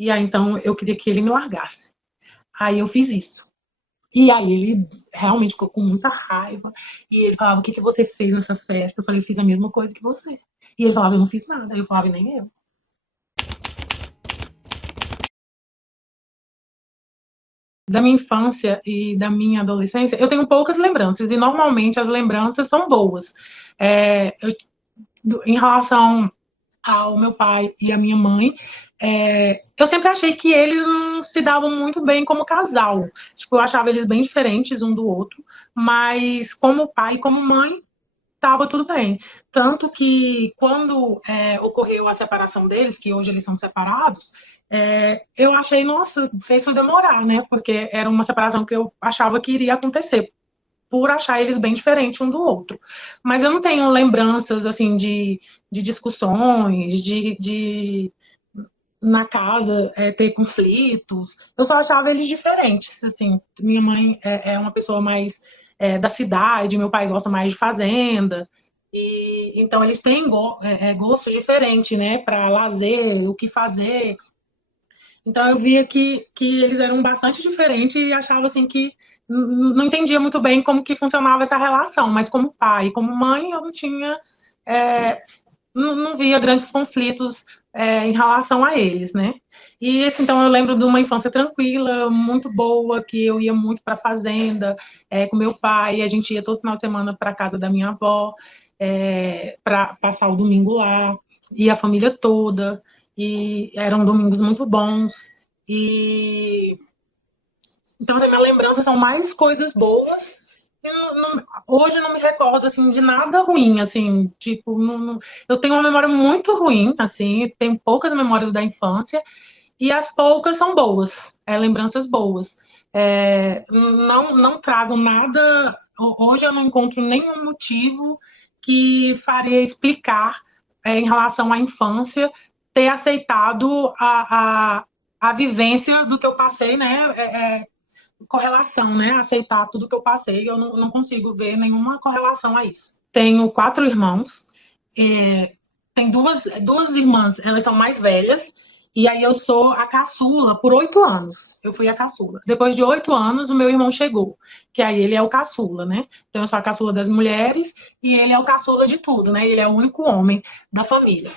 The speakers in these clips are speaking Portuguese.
E aí, então, eu queria que ele me largasse. Aí eu fiz isso. E aí ele realmente ficou com muita raiva. E ele falava, o que que você fez nessa festa? Eu falei, eu fiz a mesma coisa que você. E ele falava, eu não fiz nada. Eu falava, nem eu. Da minha infância e da minha adolescência, eu tenho poucas lembranças. E normalmente as lembranças são boas. Em relação ao meu pai e à minha mãe, eu sempre achei que eles não se davam muito bem como casal. Tipo, eu achava eles bem diferentes um do outro, mas como pai e como mãe, estava tudo bem. Tanto que quando ocorreu a separação deles, que hoje eles são separados, eu achei, nossa, fez eu demorar, né? Porque era uma separação que eu achava que iria acontecer, por achar eles bem diferentes um do outro. Mas eu não tenho lembranças, assim, de discussões, de na casa ter conflitos. Eu só achava eles diferentes, assim. Minha mãe é uma pessoa mais da cidade, meu pai gosta mais de fazenda. E então eles têm gostos diferentes, né, para lazer, o que fazer. Então eu via que eles eram bastante diferentes e achava assim que não entendia muito bem como que funcionava essa relação, mas como pai e como mãe eu não tinha, é, não via grandes conflitos em relação a eles, né? E assim, então eu lembro de uma infância tranquila, muito boa, que eu ia muito para a fazenda com meu pai, a gente ia todo final de semana para a casa da minha avó para passar o domingo lá, e a família toda, e eram domingos muito bons. E então, assim, minhas lembranças são mais coisas boas. Hoje eu não me recordo assim de nada ruim, assim, tipo, eu tenho uma memória muito ruim, assim, tenho poucas memórias da infância e as poucas são boas, lembranças boas. Não trago nada. Hoje eu não encontro nenhum motivo que faria explicar em relação à infância ter aceitado a vivência do que eu passei, né? Correlação, né? Aceitar tudo que eu passei, eu não consigo ver nenhuma correlação a isso. Tenho 4 irmãos, tem duas irmãs, elas são mais velhas, e aí eu sou a caçula por 8 anos. Eu fui a caçula. Depois de 8 anos, o meu irmão chegou, que aí ele é o caçula, né? Então eu sou a caçula das mulheres e ele é o caçula de tudo, né? Ele é o único homem da família.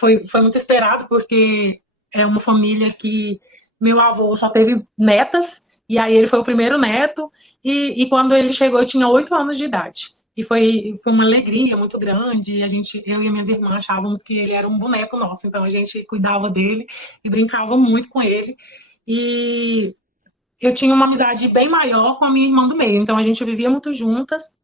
Foi muito esperado, porque é uma família que meu avô só teve netas, e aí ele foi o primeiro neto, e quando ele chegou eu tinha 8 anos de idade. E foi uma alegria muito grande. Eu e minhas irmãs achávamos que ele era um boneco nosso, então a gente cuidava dele e brincava muito com ele. E eu tinha uma amizade bem maior com a minha irmã do meio, então a gente vivia muito juntas.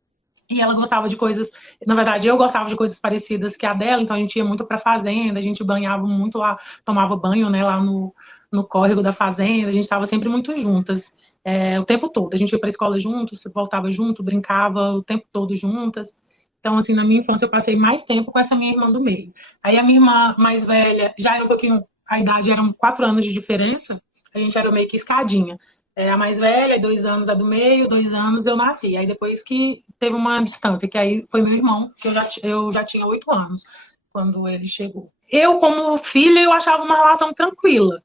E ela gostava de coisas, na verdade, eu gostava de coisas parecidas que a dela, então a gente ia muito para a fazenda, a gente banhava muito lá, tomava banho, né, lá no córrego da fazenda, a gente estava sempre muito juntas, o tempo todo. A gente ia para a escola juntos, voltava junto, brincava o tempo todo juntas. Então, assim, na minha infância eu passei mais tempo com essa minha irmã do meio. Aí a minha irmã mais velha, já era um pouquinho, a idade eram 4 anos de diferença, a gente era meio que escadinha. A mais velha, 2 anos a do meio, 2 anos eu nasci. Aí depois que teve uma distância, que aí foi meu irmão, que eu já tinha 8 anos quando ele chegou. Eu, como filha, eu achava uma relação tranquila.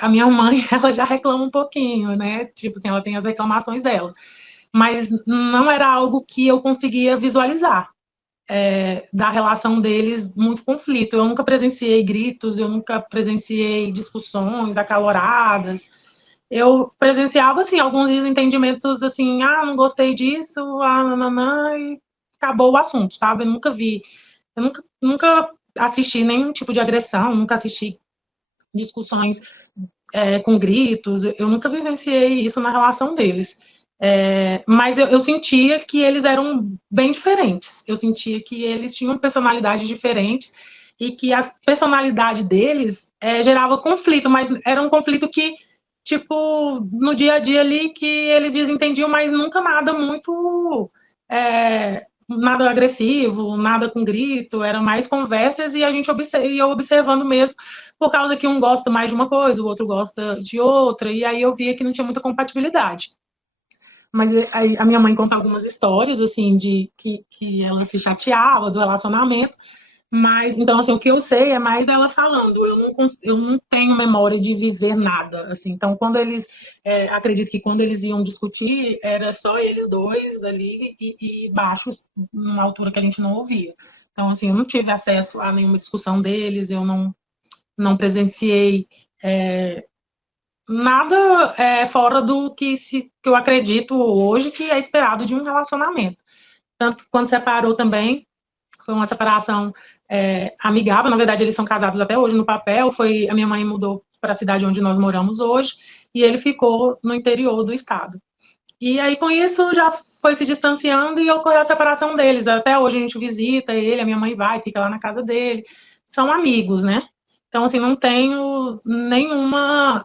A minha mãe, ela já reclama um pouquinho, né? Tipo assim, ela tem as reclamações dela. Mas não era algo que eu conseguia visualizar. Da relação deles, muito conflito. Eu nunca presenciei gritos, eu nunca presenciei discussões acaloradas. Eu presenciava, assim, alguns desentendimentos, assim, não gostei disso, nananã, e acabou o assunto, sabe? Eu nunca assisti nenhum tipo de agressão, nunca assisti discussões com gritos, eu nunca vivenciei isso na relação deles. Mas eu sentia que eles eram bem diferentes, eu sentia que eles tinham personalidades diferentes e que a personalidade deles gerava conflito, mas era um conflito que, tipo, no dia a dia ali, que eles desentendiam, mas nunca nada muito nada agressivo, nada com grito, eram mais conversas e a gente ia observando mesmo, por causa que um gosta mais de uma coisa, o outro gosta de outra, e aí eu via que não tinha muita compatibilidade. Mas a minha mãe conta algumas histórias, assim, de que ela se chateava do relacionamento, Mas, então, assim, o que eu sei é mais dela falando. Eu não tenho memória de viver nada, assim. Então, quando eles, acredito que quando eles iam discutir, era só eles dois ali e baixos, numa altura que a gente não ouvia. Então, assim, eu não tive acesso a nenhuma discussão deles, eu não presenciei nada fora do que eu acredito hoje que é esperado de um relacionamento. Tanto que quando separou também, foi uma separação amigável. Na verdade, eles são casados até hoje no papel. Foi a minha mãe mudou para a cidade onde nós moramos hoje e ele ficou no interior do estado. E aí, com isso, já foi se distanciando e ocorreu a separação deles. Até hoje a gente visita ele, a minha mãe vai, fica lá na casa dele. São amigos, né? Então, assim, não tenho nenhuma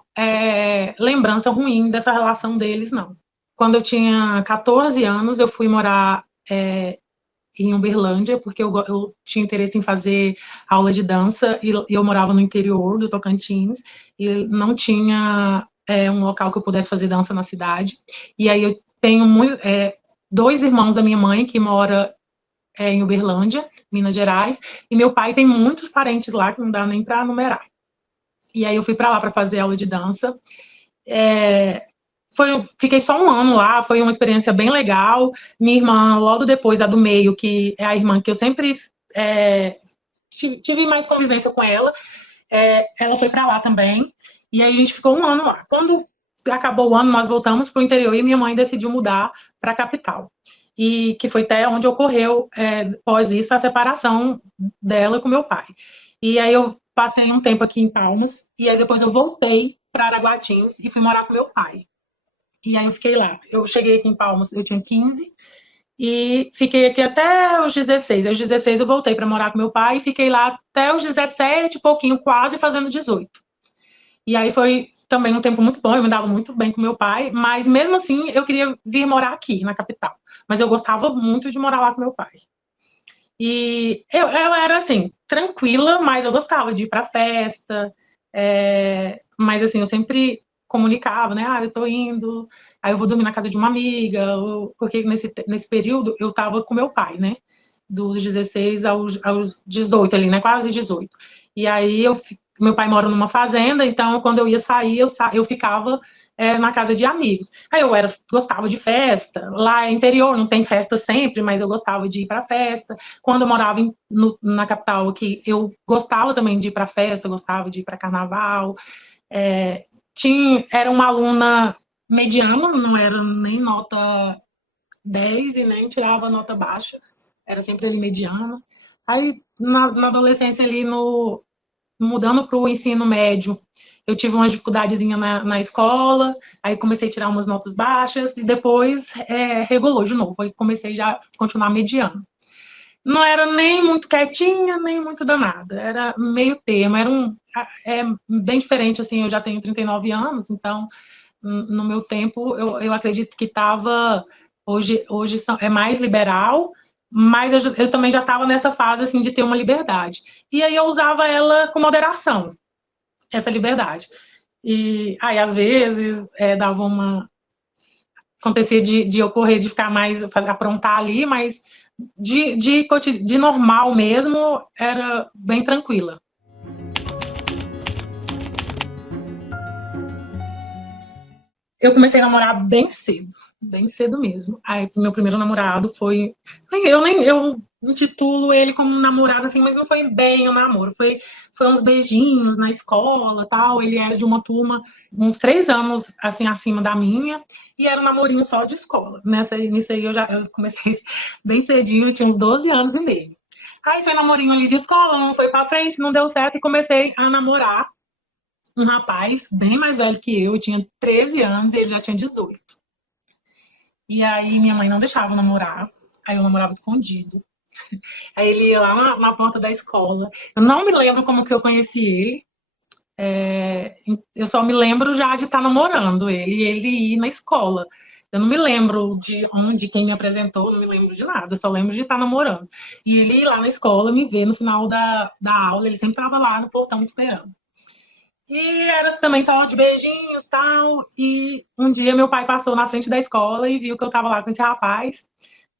lembrança ruim dessa relação deles, não. Quando eu tinha 14 anos, eu fui morar em Uberlândia, porque eu tinha interesse em fazer aula de dança e eu morava no interior do Tocantins e não tinha um local que eu pudesse fazer dança na cidade. E aí eu tenho dois irmãos da minha mãe que mora em Uberlândia, Minas Gerais, e meu pai tem muitos parentes lá que não dá nem para numerar. E aí eu fui para lá para fazer aula de dança. Fiquei só um ano lá, foi uma experiência bem legal. Minha irmã, logo depois, a do meio, que é a irmã que eu sempre tive mais convivência com ela, ela foi para lá também. E aí a gente ficou um ano lá. Quando acabou o ano, nós voltamos para o interior e minha mãe decidiu mudar para a capital. E que foi até onde ocorreu, após isso, a separação dela com meu pai. E aí eu passei um tempo aqui em Palmas, e aí depois eu voltei para Araguatins e fui morar com meu pai. E aí eu fiquei lá. Eu cheguei aqui em Palmas, eu tinha 15 e fiquei aqui até os 16. Aos 16 eu voltei para morar com meu pai e fiquei lá até os 17, pouquinho, quase fazendo 18. E aí foi também um tempo muito bom, eu me dava muito bem com meu pai, mas mesmo assim eu queria vir morar aqui, na capital. Mas eu gostava muito de morar lá com meu pai. E eu era assim, tranquila, mas eu gostava de ir para festa. Mas assim, eu sempre comunicava, né? Ah, eu tô indo, aí eu vou dormir na casa de uma amiga, porque nesse período eu tava com meu pai, né? Dos 16 aos 18 ali, né? Quase 18. E aí meu pai mora numa fazenda, então quando eu ia sair, eu ficava na casa de amigos. Aí gostava de festa, lá é interior, não tem festa sempre, mas eu gostava de ir para festa. Quando eu morava na capital aqui, eu gostava também de ir para festa, gostava de ir para carnaval. Era uma aluna mediana, não era nem nota 10 e nem tirava nota baixa, era sempre ali mediana. Aí, na adolescência ali, mudando para o ensino médio, eu tive uma dificuldadezinha na escola, aí comecei a tirar umas notas baixas e depois regulou de novo, aí comecei já a continuar mediano. Não era nem muito quietinha, nem muito danada, era meio termo, bem diferente, assim, eu já tenho 39 anos, então, no meu tempo, eu acredito que estava, hoje é mais liberal, mas eu também já estava nessa fase, assim, de ter uma liberdade. E aí eu usava ela com moderação, essa liberdade. E aí, às vezes, dava uma... Acontecia de ocorrer, de ficar mais, aprontar ali, mas de normal mesmo, era bem tranquila. Eu comecei a namorar bem cedo mesmo. Aí, meu primeiro namorado foi. Eu intitulo ele como namorado, assim, mas não foi bem o namoro. Foi uns beijinhos na escola tal. Ele era de uma turma uns 3 anos assim acima da minha, e era um namorinho só de escola. Nisso aí eu comecei bem cedinho, eu tinha uns 12 anos e meio. Aí foi namorinho ali de escola, não foi pra frente, não deu certo, e comecei a namorar um rapaz bem mais velho que eu tinha 13 anos e ele já tinha 18. E aí minha mãe não deixava eu namorar, aí eu namorava escondido. Aí ele ia lá na porta da escola. Eu não me lembro como que eu conheci ele, eu só me lembro já de estar namorando ele e ele ir na escola. Eu não me lembro de onde, quem me apresentou, não me lembro de nada, eu só lembro de estar namorando. E ele ir lá na escola me ver no final da aula, ele sempre estava lá no portão esperando. E era também só de beijinhos e tal. E um dia meu pai passou na frente da escola e viu que eu tava lá com esse rapaz.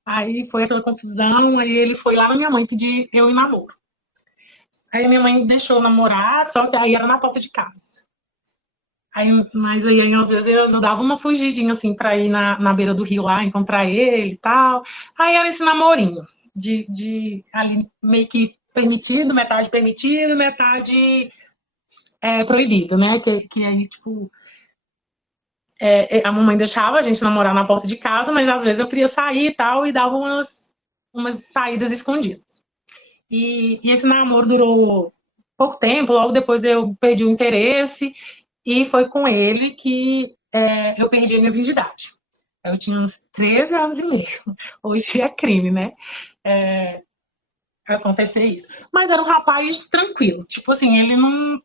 Aí foi aquela confusão, aí ele foi lá na minha mãe pedir eu em namoro. Aí minha mãe deixou eu namorar, só que aí era na porta de casa. Aí, mas aí, às vezes eu dava uma fugidinha assim pra ir na beira do rio lá, encontrar ele e tal. Aí era esse namorinho de ali meio que permitido, metade proibido, né? Que aí, tipo, a mamãe deixava a gente namorar na porta de casa, mas às vezes eu queria sair e tal, e dava umas saídas escondidas. E esse namoro durou pouco tempo, logo depois eu perdi o interesse, e foi com ele que eu perdi a minha virgindade. Eu tinha uns 13 anos e meio. Hoje é crime, né? É, acontecer isso. Mas era um rapaz tranquilo. Tipo assim, ele não.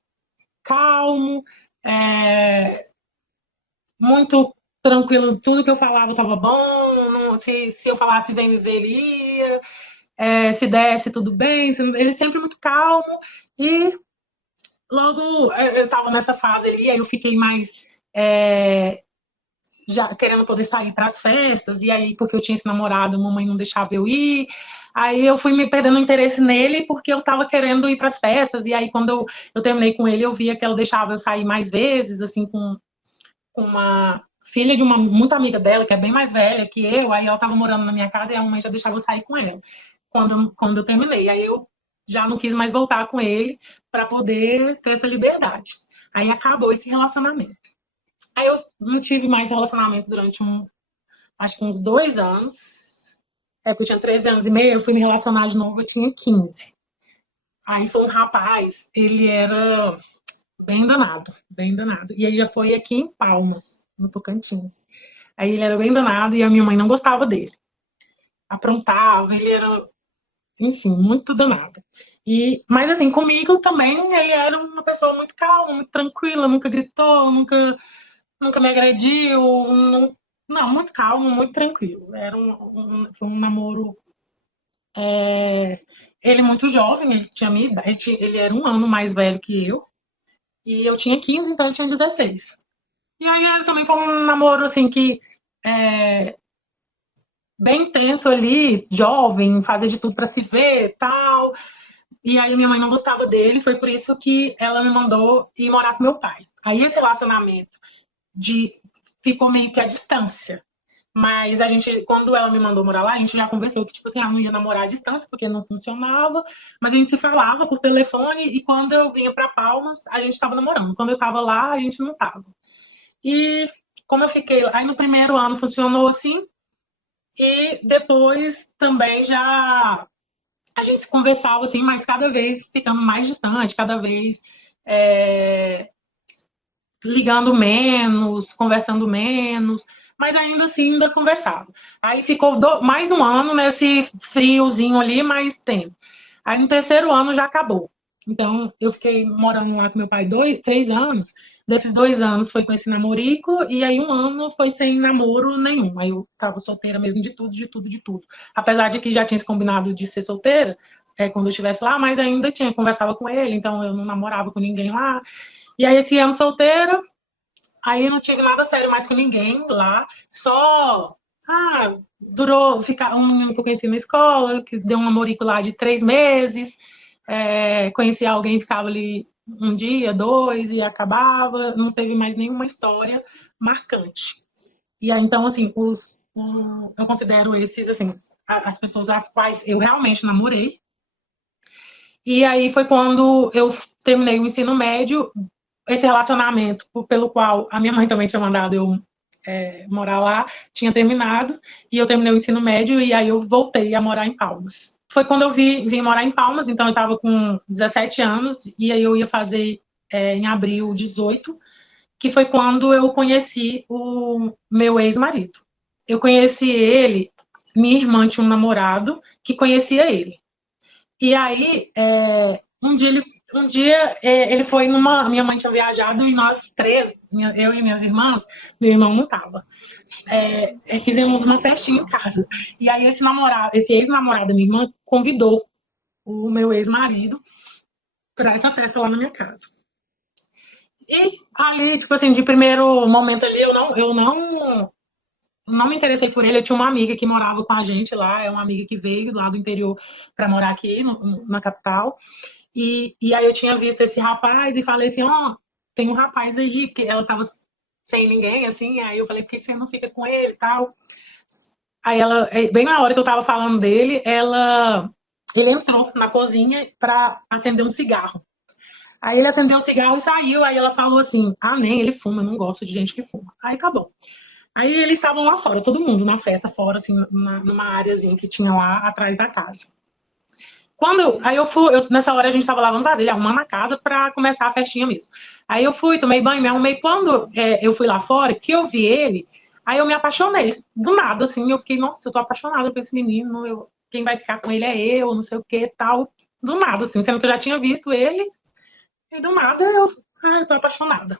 Calmo, é, muito tranquilo. Tudo que eu falava estava bom. Não, se eu falasse bem, ele ia. Se desse, tudo bem. Ele sempre muito calmo. E logo eu estava nessa fase ali, aí eu fiquei mais. É, já querendo poder sair para as festas, e aí, porque eu tinha esse namorado, a mamãe não deixava eu ir. Aí eu fui me perdendo interesse nele porque eu estava querendo ir para as festas, e aí quando eu terminei com ele, eu via que ela deixava eu sair mais vezes, assim, com uma filha de uma muito amiga dela, que é bem mais velha que eu, aí ela estava morando na minha casa e a mamãe já deixava eu sair com ela, quando eu terminei. Aí eu já não quis mais voltar com ele para poder ter essa liberdade. Aí acabou esse relacionamento. Aí eu não tive mais relacionamento durante acho que uns 2 anos. Porque eu tinha 13 anos e meio, eu fui me relacionar de novo, eu tinha 15. Aí foi um rapaz, ele era bem danado, bem danado. E ele já foi aqui em Palmas, no Tocantins. Aí ele era bem danado e a minha mãe não gostava dele. Aprontava, ele era, enfim, muito danado. Mas assim, comigo também ele era uma pessoa muito calma, muito tranquila, nunca gritou, nunca me agrediu, não, muito calmo, muito tranquilo. Foi um namoro. Ele muito jovem, ele tinha minha idade, ele era um ano mais velho que eu, e eu tinha 15, então ele tinha 16. E aí também foi um namoro assim que bem intenso ali, jovem, fazer de tudo para se ver e tal. E aí minha mãe não gostava dele, foi por isso que ela me mandou ir morar com meu pai. Aí esse relacionamento de ficou meio que à distância. Mas a gente, quando ela me mandou morar lá, a gente já conversou que, tipo assim, não ia namorar à distância, porque não funcionava, mas a gente se falava por telefone, e quando eu vinha para Palmas, a gente estava namorando. Quando eu estava lá, a gente não estava. E como eu fiquei, aí no primeiro ano funcionou assim, e depois também já a gente se conversava assim, mas cada vez ficando mais distante, cada vez é, ligando menos, conversando menos, mas ainda assim ainda conversava. Aí ficou mais um ano nesse friozinho ali, mais tempo. Aí no terceiro ano já acabou. Então eu fiquei morando lá com meu pai 3 anos. Desses 2 anos foi com esse namorico, e aí um ano foi sem namoro nenhum. Aí eu tava solteira mesmo de tudo, de tudo, de tudo. Apesar de que já tinha se combinado de ser solteira, quando eu estivesse lá, mas ainda tinha, conversava com ele, então eu não namorava com ninguém lá. E aí esse ano solteira, aí não tive nada sério mais com ninguém lá, só. Durou ficar um menino que eu conheci na escola, que deu um namorico lá de 3 meses. Conheci alguém, ficava ali um dia, dois, e acabava. Não teve mais nenhuma história marcante. E aí, então, assim, eu considero esses, assim, as pessoas às quais eu realmente namorei. E aí foi quando eu terminei o ensino médio, esse relacionamento pelo qual a minha mãe também tinha mandado eu morar lá, tinha terminado, e eu terminei o ensino médio, e aí eu voltei a morar em Palmas. Foi quando eu vim morar em Palmas, então eu estava com 17 anos, e aí eu ia fazer em abril 18, que foi quando eu conheci o meu ex-marido. Eu conheci ele, minha irmã tinha um namorado que conhecia ele. E aí, um dia ele foi numa. Minha mãe tinha viajado e nós três, eu e minhas irmãs, meu irmão não estava. Fizemos uma festinha em casa. E aí, esse ex-namorado da minha irmã convidou o meu ex-marido para essa festa lá na minha casa. E ali, tipo assim, de primeiro momento ali, eu não me interessei por ele. Eu tinha uma amiga que morava com a gente lá, é uma amiga que veio lá do interior para morar aqui na capital. E aí eu tinha visto esse rapaz e falei assim, ó, tem um rapaz aí, porque ela tava sem ninguém, assim, aí eu falei, por que você não fica com ele e tal? Aí ela, bem na hora que eu tava falando dele, ele entrou na cozinha para acender um cigarro. Aí ele acendeu o cigarro e saiu. Aí ela falou assim: ah, nem ele fuma, eu não gosto de gente que fuma. Aí acabou. Aí eles estavam lá fora, todo mundo na festa, fora, assim, numa áreazinha que tinha lá atrás da casa. Aí eu fui, nessa hora a gente estava lavando vasilha, arrumando a casa para começar a festinha mesmo. Aí eu fui, tomei banho, me arrumei. Quando eu fui lá fora, que eu vi ele, aí eu me apaixonei. Do nada, assim, eu fiquei, nossa, eu tô apaixonada por esse menino, quem vai ficar com ele é eu, não sei o que tal. Do nada, assim, sendo que eu já tinha visto ele, e do nada eu tô apaixonada.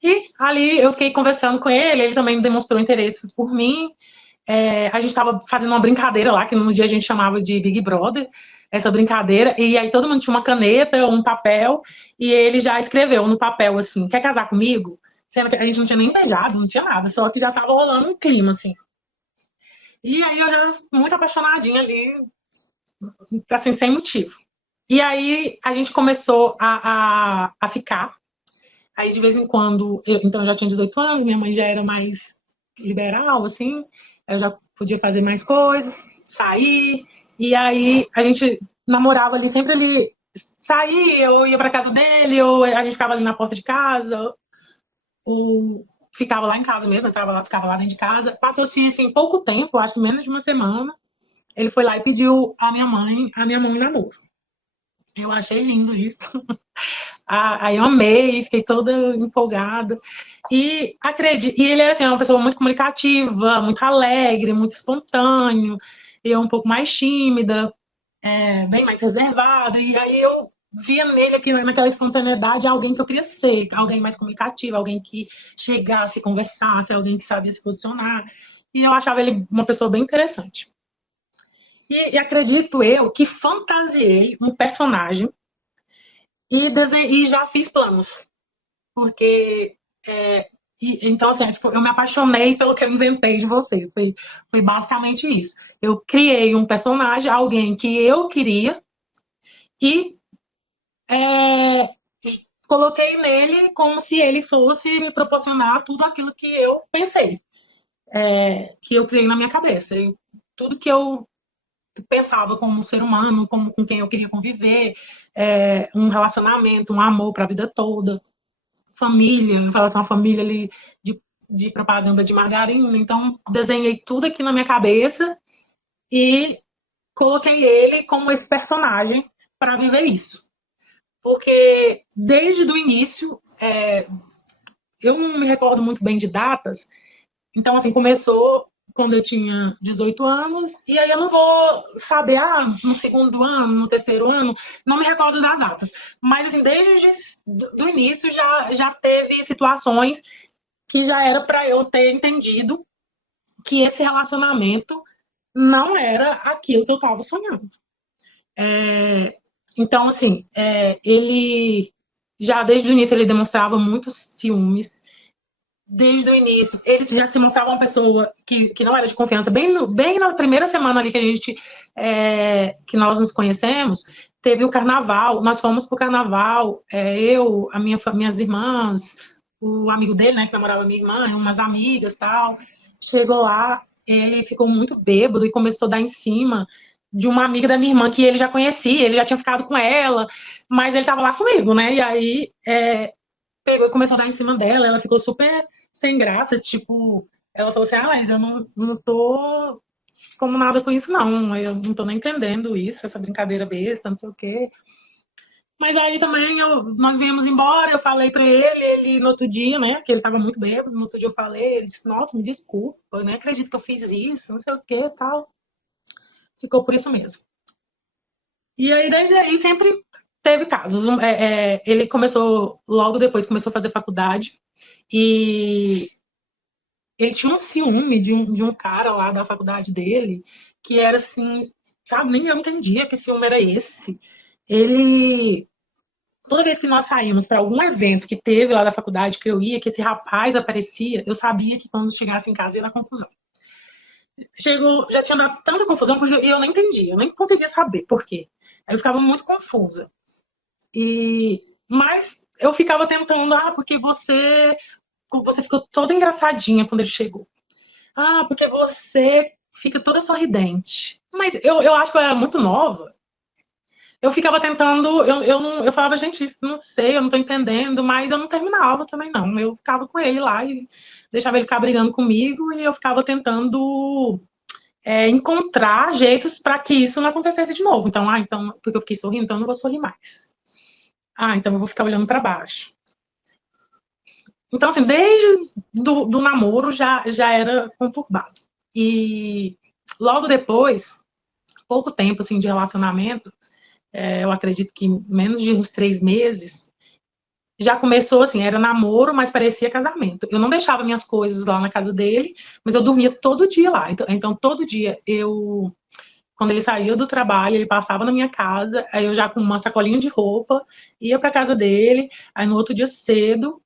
E ali eu fiquei conversando com ele, ele também demonstrou interesse por mim. A gente estava fazendo uma brincadeira lá, que no dia a gente chamava de Big Brother, essa brincadeira, e aí todo mundo tinha uma caneta, um papel, e ele já escreveu no papel assim, quer casar comigo? Sendo que a gente não tinha nem beijado, não tinha nada, só que já estava rolando um clima, assim. E aí eu já muito apaixonadinha ali, assim, sem motivo. E aí a gente começou a ficar. Aí de vez em quando, então eu já tinha 18 anos, minha mãe já era mais liberal, assim, eu já podia fazer mais coisas, sair, e aí a gente namorava ali, sempre ele saía, ou ia para casa dele, ou a gente ficava ali na porta de casa, ou ficava lá em casa mesmo, entrava lá, ficava lá dentro de casa. Passou-se assim, pouco tempo, acho que menos de uma semana, ele foi lá e pediu a minha mão em namoro. Eu achei lindo isso. Aí eu amei, fiquei toda empolgada. E ele era assim, uma pessoa muito comunicativa, muito alegre, muito espontâneo. Eu um pouco mais tímida, bem mais reservada. E aí eu via nele aqui, naquela espontaneidade alguém que eu queria ser, alguém mais comunicativo, alguém que chegasse, conversasse, alguém que sabia se posicionar. E eu achava ele uma pessoa bem interessante. E acredito eu que fantasiei um personagem e já fiz planos. Porque então, assim, tipo, eu me apaixonei pelo que eu inventei de você. Foi basicamente isso. Eu criei um personagem, alguém que eu queria, e é, coloquei nele como se ele fosse me proporcionar tudo aquilo que eu pensei, que eu criei na minha cabeça. Tudo que eu pensava como um ser humano, como com quem eu queria conviver, um relacionamento, um amor para a vida toda. Família, em relação à família ali de propaganda de margarina. Então, desenhei tudo aqui na minha cabeça e coloquei ele como esse personagem para viver isso. Porque desde o início, eu não me recordo muito bem de datas, então, assim, começou quando eu tinha 18 anos, e aí eu não vou saber, no segundo ano, no terceiro ano, não me recordo das datas. Mas, assim, desde o início já teve situações que já era para eu ter entendido que esse relacionamento não era aquilo que eu estava sonhando. Então, assim, ele já desde o início ele demonstrava muitos ciúmes. Desde o início, ele já se mostrava uma pessoa que não era de confiança. Bem na primeira semana ali que nós nos conhecemos, teve o carnaval. Nós fomos pro carnaval, eu, minhas irmãs, o amigo dele, né, que namorava a minha irmã, umas amigas tal. Chegou lá, ele ficou muito bêbado e começou a dar em cima de uma amiga da minha irmã que ele já conhecia, ele já tinha ficado com ela, mas ele estava lá comigo, né? E aí pegou e começou a dar em cima dela, ela ficou super sem graça, tipo, ela falou assim, mas eu não tô como nada com isso, não, eu não tô nem entendendo isso, essa brincadeira besta, não sei o quê. Mas aí também nós viemos embora, eu falei pra ele no outro dia, né, que ele tava muito bêbado, no outro dia eu falei, ele disse, nossa, me desculpa, eu nem acredito que eu fiz isso, não sei o que tal. Ficou por isso mesmo. E aí, desde aí, sempre teve casos. Ele começou, logo depois, começou a fazer faculdade, e ele tinha um ciúme de um cara lá da faculdade dele, que era assim, sabe, nem eu entendia que ciúme era esse. Ele, toda vez que nós saímos para algum evento que teve lá da faculdade que eu ia, que esse rapaz aparecia, eu sabia que quando chegasse em casa ia dar confusão. Já tinha dado tanta confusão porque eu nem entendia, eu nem conseguia saber por quê. Aí eu ficava muito confusa. Mas eu ficava tentando, porque você ficou toda engraçadinha quando ele chegou. Porque você fica toda sorridente. Mas eu acho que eu era muito nova. Eu ficava tentando, eu falava, gente, isso não sei, eu não tô entendendo, mas eu não terminava também, não. Eu ficava com ele lá e deixava ele ficar brigando comigo e eu ficava tentando encontrar jeitos para que isso não acontecesse de novo. Então, porque eu fiquei sorrindo, então eu não vou sorrir mais. Então eu vou ficar olhando para baixo. Então, assim, desde do namoro já era conturbado. E logo depois, pouco tempo assim, de relacionamento, eu acredito que menos de uns 3 meses, já começou assim, era namoro, mas parecia casamento. Eu não deixava minhas coisas lá na casa dele, mas eu dormia todo dia lá. Então todo dia quando ele saía do trabalho, ele passava na minha casa, aí eu já com uma sacolinha de roupa, ia para casa dele, aí no outro dia cedo,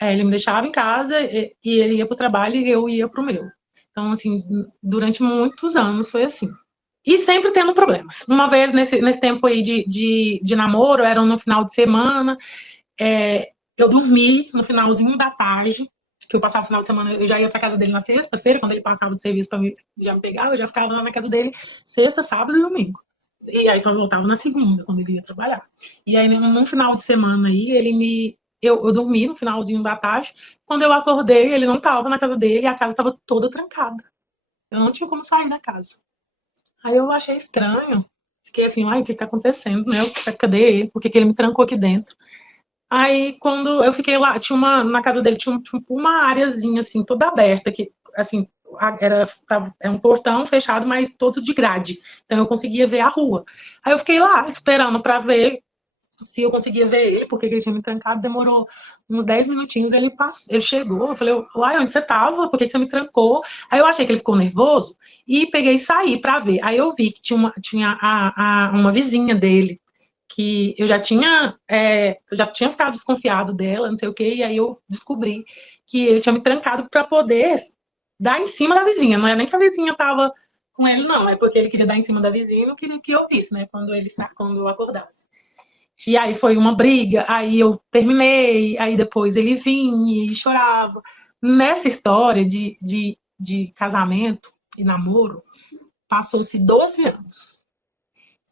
ele me deixava em casa e ele ia para o trabalho e eu ia para o meu. Então, assim, durante muitos anos foi assim. E sempre tendo problemas. Uma vez, nesse tempo aí de namoro, era no final de semana, eu dormi no finalzinho da tarde, que eu passava o final de semana, eu já ia para casa dele na sexta-feira, quando ele passava do serviço para já me pegar, eu já ficava lá na casa dele sexta, sábado e domingo. E aí só voltava na segunda, quando ele ia trabalhar. E aí, no final de semana aí, eu dormi no finalzinho da tarde. Quando eu acordei, ele não estava na casa dele e a casa estava toda trancada. Eu não tinha como sair da casa. Aí eu achei estranho. Fiquei assim, o que está acontecendo, né? Cadê ele? Por que ele me trancou aqui dentro? Aí, quando eu fiquei lá, na casa dele tinha uma areazinha, assim, toda aberta, que, assim, é um portão fechado, mas todo de grade. Então, eu conseguia ver a rua. Aí, eu fiquei lá, esperando para ver se eu conseguia ver ele, porque ele tinha me trancado. Demorou uns 10 minutinhos, ele chegou. Eu falei, uai, onde você tava? Por que você me trancou? Aí, eu achei que ele ficou nervoso e peguei e saí para ver. Aí, eu vi que tinha uma vizinha dele, que eu já tinha ficado desconfiado dela, não sei o quê, e aí eu descobri que ele tinha me trancado para poder dar em cima da vizinha. Não é nem que a vizinha estava com ele, não, é porque ele queria dar em cima da vizinha e não queria que eu visse, né, quando eu acordasse. E aí foi uma briga, aí eu terminei, aí depois ele vinha e chorava. Nessa história de casamento e namoro, passou-se 12 anos.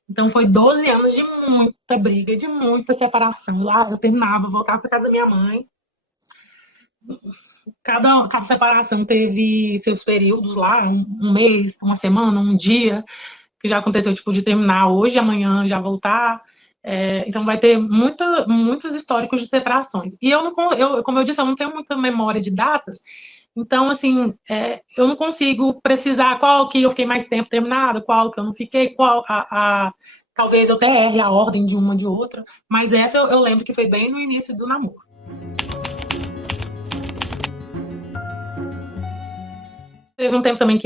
Então foi 12 anos de muita briga, de muita separação. Lá eu terminava, voltava para casa da minha mãe. Cada separação teve seus períodos lá, um mês, uma semana, um dia, que já aconteceu tipo de terminar hoje, amanhã já voltar. Então vai ter muitos históricos de separações. E como eu disse, eu não tenho muita memória de datas. Então, assim, eu não consigo precisar qual que eu fiquei mais tempo terminado, qual que eu não fiquei, talvez eu até erre a ordem de uma de outra, mas essa eu lembro que foi bem no início do namoro. Teve um tempo também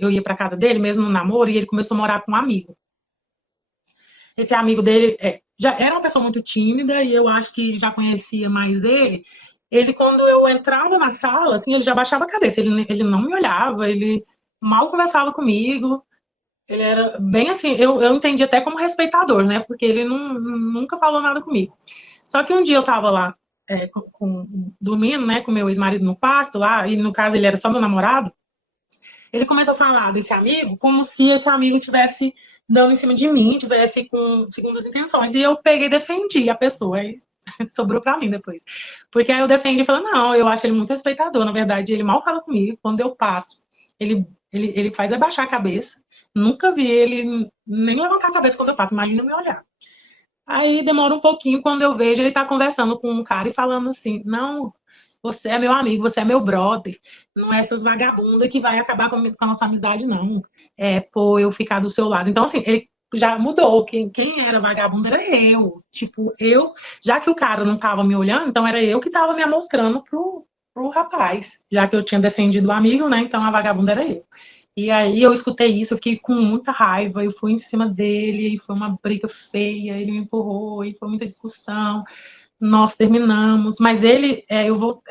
eu ia para casa dele, mesmo no namoro, e ele começou a morar com um amigo. Esse amigo dele já era uma pessoa muito tímida e eu acho que já conhecia mais ele. Ele, quando eu entrava na sala, assim, ele já baixava a cabeça, ele não me olhava, ele mal conversava comigo. Ele era bem assim, eu entendi até como respeitador, né? Porque ele nunca falou nada comigo. Só que um dia eu tava lá dormindo, né, com meu ex-marido no quarto lá, e no caso ele era só meu namorado. Ele começou a falar desse amigo como se esse amigo tivesse dando em cima de mim, tivesse com segundas intenções. E eu peguei e defendi a pessoa. Aí sobrou pra mim depois. Porque aí eu defendi e falei, não, eu acho ele muito respeitador. Na verdade, ele mal fala comigo. Quando eu passo, ele faz abaixar a cabeça. Nunca vi ele nem levantar a cabeça quando eu passo, imagina me olhar. Aí demora um pouquinho, quando eu vejo, ele tá conversando com um cara e falando assim, não, você é meu amigo, você é meu brother, não é essas vagabundas que vai acabar com a nossa amizade, não. Pô, eu ficar do seu lado. Então, assim, ele já mudou, quem era vagabundo era eu. Tipo, já que o cara não tava me olhando, então era eu que tava me amostrando pro rapaz. Já que eu tinha defendido o amigo, né, então a vagabunda era eu. E aí eu escutei isso, eu fiquei com muita raiva, eu fui em cima dele, e foi uma briga feia, ele me empurrou, e foi muita discussão. Nós terminamos, mas aí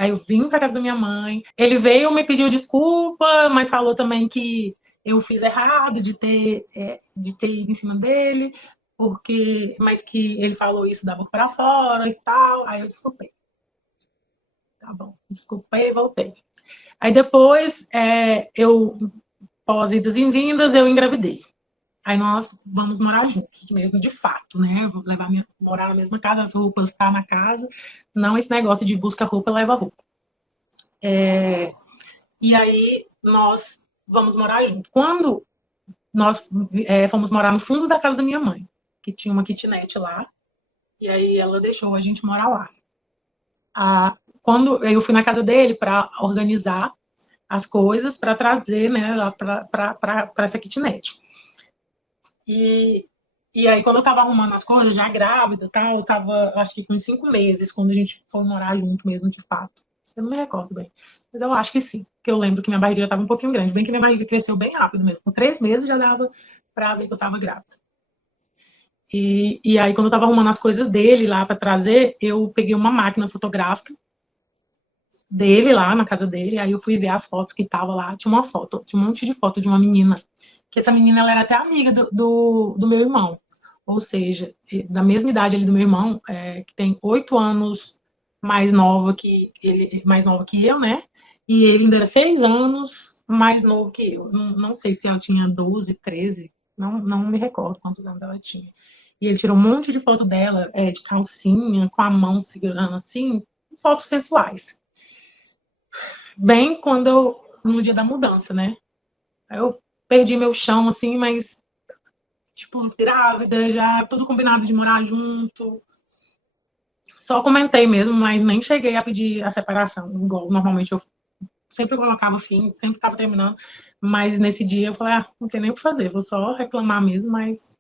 eu vim para casa da minha mãe. Ele veio, me pediu desculpa, mas falou também que eu fiz errado de ter ido em cima dele. mas que ele falou isso da boca para fora e tal. Aí eu desculpei. Tá bom, desculpei e voltei. Aí depois, pós idas e vindas, eu engravidei. Aí nós vamos morar juntos mesmo, de fato, né? Vou morar na mesma casa, as roupas estão na casa. Não esse negócio de busca roupa, leva roupa. E aí nós vamos morar juntos. Quando nós fomos morar no fundo da casa da minha mãe, que tinha uma kitnet lá, e aí ela deixou a gente morar lá. Quando eu fui na casa dele para organizar as coisas, para trazer, né, lá para essa kitnet. E aí, quando eu tava arrumando as coisas, já grávida, tal, eu tava, acho que com 5 meses, quando a gente foi morar junto mesmo, de fato. Eu não me recordo bem. Mas eu acho que sim, porque eu lembro que minha barriga já tava um pouquinho grande. Bem que minha barriga cresceu bem rápido mesmo. Com 3 meses já dava pra ver que eu tava grávida. E aí, quando eu tava arrumando as coisas dele lá pra trazer, eu peguei uma máquina fotográfica dele lá, na casa dele, aí eu fui ver as fotos que tava lá, tinha um monte de foto de uma menina, que essa menina, ela era até amiga do meu irmão, ou seja, da mesma idade ali do meu irmão, que tem 8 anos mais nova que eu, né, e ele ainda era 6 anos mais novo que eu, não sei se ela tinha 12, 13, não me recordo quantos anos ela tinha. E ele tirou um monte de foto dela, de calcinha, com a mão segurando assim, fotos sensuais. Bem no dia da mudança, né? Aí eu perdi meu chão, assim, mas, tipo, grávida, já tudo combinado de morar junto. Só comentei mesmo, mas nem cheguei a pedir a separação, igual normalmente eu sempre colocava fim, sempre estava terminando. Mas nesse dia eu falei, não tem nem o que fazer, vou só reclamar mesmo, mas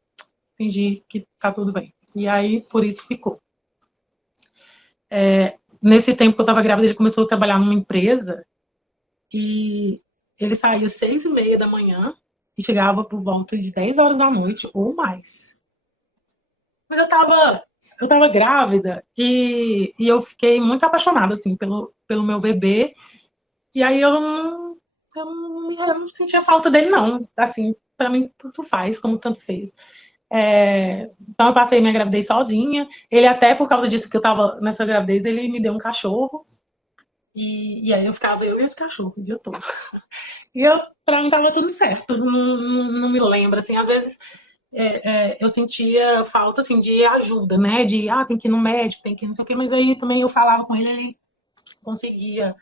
fingir que tá tudo bem. E aí, por isso ficou. Nesse tempo que eu estava grávida, ele começou a trabalhar numa empresa e ele saía às 6:30 da manhã e chegava por volta de 10 horas da noite ou mais. Mas eu tava grávida e eu fiquei muito apaixonada, assim, pelo meu bebê. E aí eu não sentia falta dele, não. Assim, pra mim, tanto faz, como tanto fez. Então, eu passei minha gravidez sozinha. Ele até, por causa disso que eu tava nessa gravidez, ele me deu um cachorro. E aí eu ficava eu e esse cachorro o dia todo. E pra mim tava tudo certo. Não me lembro, assim, às vezes eu sentia falta, assim, de ajuda, né? Tem que ir no médico, tem que ir não sei o quê, mas aí também eu falava com ele, ele conseguia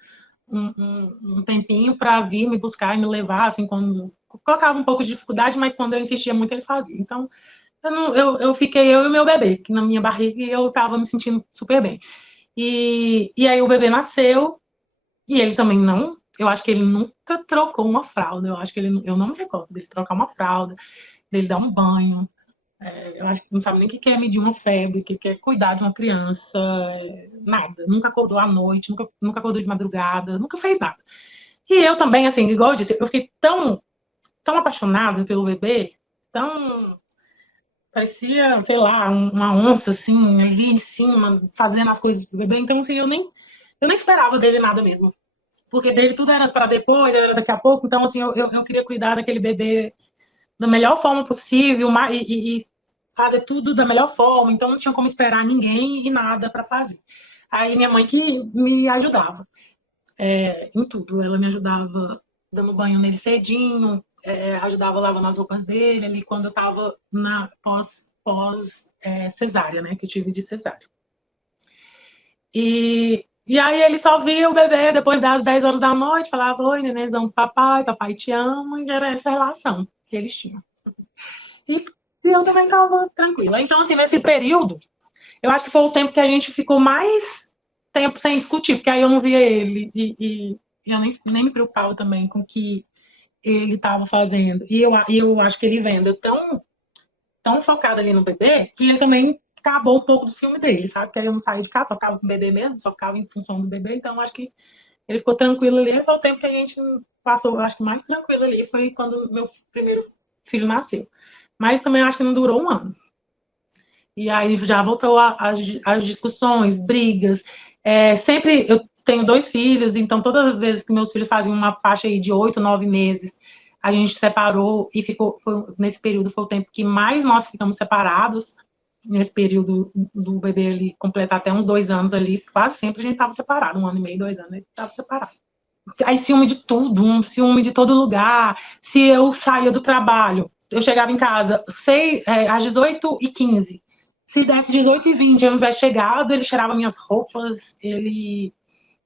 um tempinho para vir me buscar e me levar, assim, quando colocava um pouco de dificuldade, mas quando eu insistia muito, ele fazia. Então, eu fiquei eu e o meu bebê, que na minha barriga, e eu tava me sentindo super bem. E aí o bebê nasceu, e ele também não. Eu acho que ele nunca trocou uma fralda. Eu não me recordo dele trocar uma fralda, dele dar um banho. Eu acho que não sabe nem o que é medir uma febre, o que é cuidar de uma criança, nada. Nunca acordou à noite, nunca acordou de madrugada, nunca fez nada. E eu também, assim, igual eu disse, eu fiquei tão apaixonada pelo bebê, tão. Parecia, sei lá, uma onça, assim, ali em cima, fazendo as coisas do bebê. Então, assim, eu nem esperava dele nada mesmo. Porque dele tudo era para depois, era daqui a pouco. Então, assim, eu queria cuidar daquele bebê da melhor forma possível e fazer tudo da melhor forma. Então, não tinha como esperar ninguém e nada para fazer. Aí, minha mãe que me ajudava em tudo. Ela me ajudava dando banho nele cedinho, ajudava lavando as roupas dele ali quando eu estava na pós cesárea, né? Que eu tive de cesárea. E aí ele só via o bebê depois das 10 horas da noite, falava, oi, nenenzão do papai te amo, e era essa relação que eles tinham. E eu também estava tranquila. Então, assim, nesse período, eu acho que foi o tempo que a gente ficou mais tempo sem discutir, porque aí eu não via ele e eu nem me preocupava também com o que ele estava fazendo. E eu acho que ele vendo tão focado ali no bebê, que ele também acabou um pouco do ciúme dele, sabe? Que aí eu não saí de casa, só ficava com o bebê mesmo, só ficava em função do bebê, então acho que ele ficou tranquilo ali. Foi o tempo que a gente passou, eu acho que mais tranquilo ali foi quando meu primeiro filho nasceu. Mas também acho que não durou um ano. E aí já voltou as discussões, brigas. Sempre eu tenho 2 filhos, então toda vez que meus filhos fazem uma faixa aí de 8, 9 meses, a gente separou e ficou, nesse período foi o tempo que mais nós ficamos separados, nesse período do bebê ali completar até uns 2 anos ali, quase sempre a gente estava separado, 1 ano e meio, 2 anos, a gente estava separado. Aí ciúme de tudo, um ciúme de todo lugar. Se eu saía do trabalho, eu chegava em casa às 18h15. Se desse 18h20, eu não tivesse chegado, ele cheirava minhas roupas, ele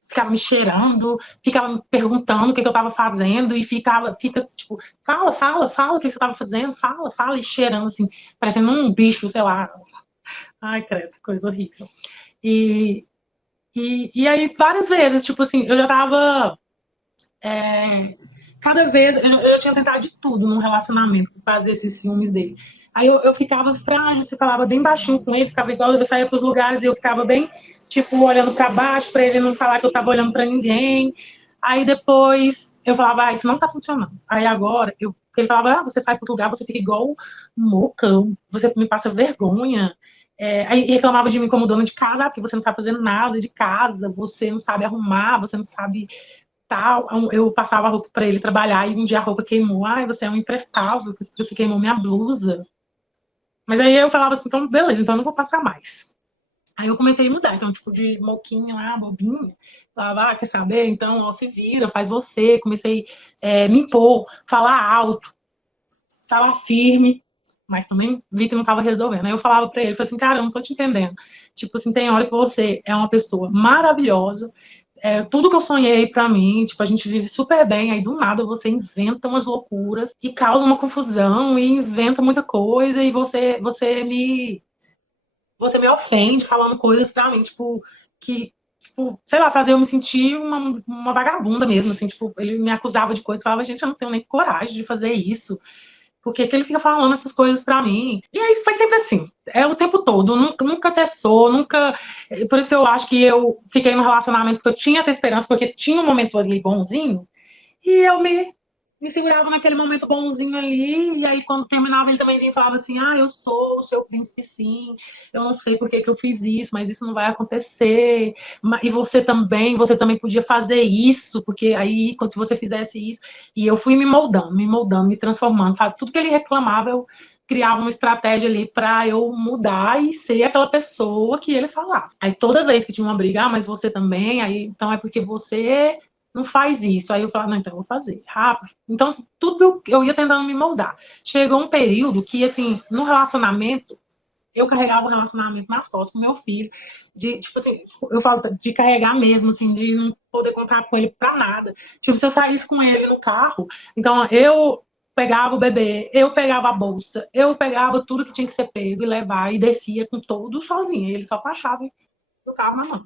ficava me cheirando, ficava me perguntando o que eu estava fazendo e fica tipo, fala o que você estava fazendo, fala, e cheirando assim, parecendo um bicho, sei lá. Ai, credo, que coisa horrível. E, e aí, várias vezes, tipo assim, eu já tava cada vez eu tinha tentado de tudo num relacionamento para fazer esses ciúmes dele. Aí eu ficava frágil, você falava bem baixinho com ele, ficava igual eu saía para os lugares e eu ficava bem, tipo, olhando para baixo, para ele não falar que eu estava olhando para ninguém. Aí depois eu falava, isso não tá funcionando. Aí agora, ele falava, você sai para o lugar, você fica igual moca, você me passa vergonha. Aí reclamava de mim como dona de casa, porque você não sabe fazer nada de casa, você não sabe arrumar, você não sabe tal. Eu passava a roupa para ele trabalhar e um dia a roupa queimou. Ai, você é um imprestável, você queimou minha blusa. Mas aí eu falava, então, beleza, então eu não vou passar mais. Aí eu comecei a mudar, então, tipo, de moquinha lá, bobinha, falava, quer saber? Então, ó, se vira, faz você. Comecei a me impor, falar alto, falar firme, mas também vi que não estava resolvendo. Aí eu falava para ele, falei assim, cara, eu não tô te entendendo. Tipo assim, tem hora que você é uma pessoa maravilhosa, tudo que eu sonhei pra mim, tipo, a gente vive super bem, aí do nada você inventa umas loucuras e causa uma confusão e inventa muita coisa e você me ofende falando coisas pra mim, tipo, que, tipo, sei lá, fazer eu me sentir uma vagabunda mesmo, assim, tipo, ele me acusava de coisas, falava, gente, eu não tenho nem coragem de fazer isso, por que ele fica falando essas coisas pra mim? E aí foi sempre assim, o tempo todo, nunca cessou, nunca. Por isso que eu acho que eu fiquei no relacionamento, porque eu tinha essa esperança, porque tinha um momento ali bonzinho, e eu me segurava naquele momento bonzinho ali, e aí quando terminava ele também vinha e falava assim, eu sou o seu príncipe sim, eu não sei por que eu fiz isso, mas isso não vai acontecer, e você também podia fazer isso, porque aí, se você fizesse isso, e eu fui me moldando, me transformando, sabe? Tudo que ele reclamava, eu criava uma estratégia ali para eu mudar e ser aquela pessoa que ele falava. Aí toda vez que tinha uma briga, mas você também, aí então é porque você não faz isso. Aí eu falava, não, então eu vou fazer rápido. Então, tudo eu ia tentando me moldar. Chegou um período que, assim, no relacionamento, eu carregava o relacionamento nas costas com meu filho, de, tipo assim, eu falo de carregar mesmo, assim, de não poder contar com ele pra nada. Tipo, se eu saísse com ele no carro, então eu pegava o bebê, eu pegava a bolsa, eu pegava tudo que tinha que ser pego e levar, e descia com todo sozinho. Ele só baixava do carro na mão.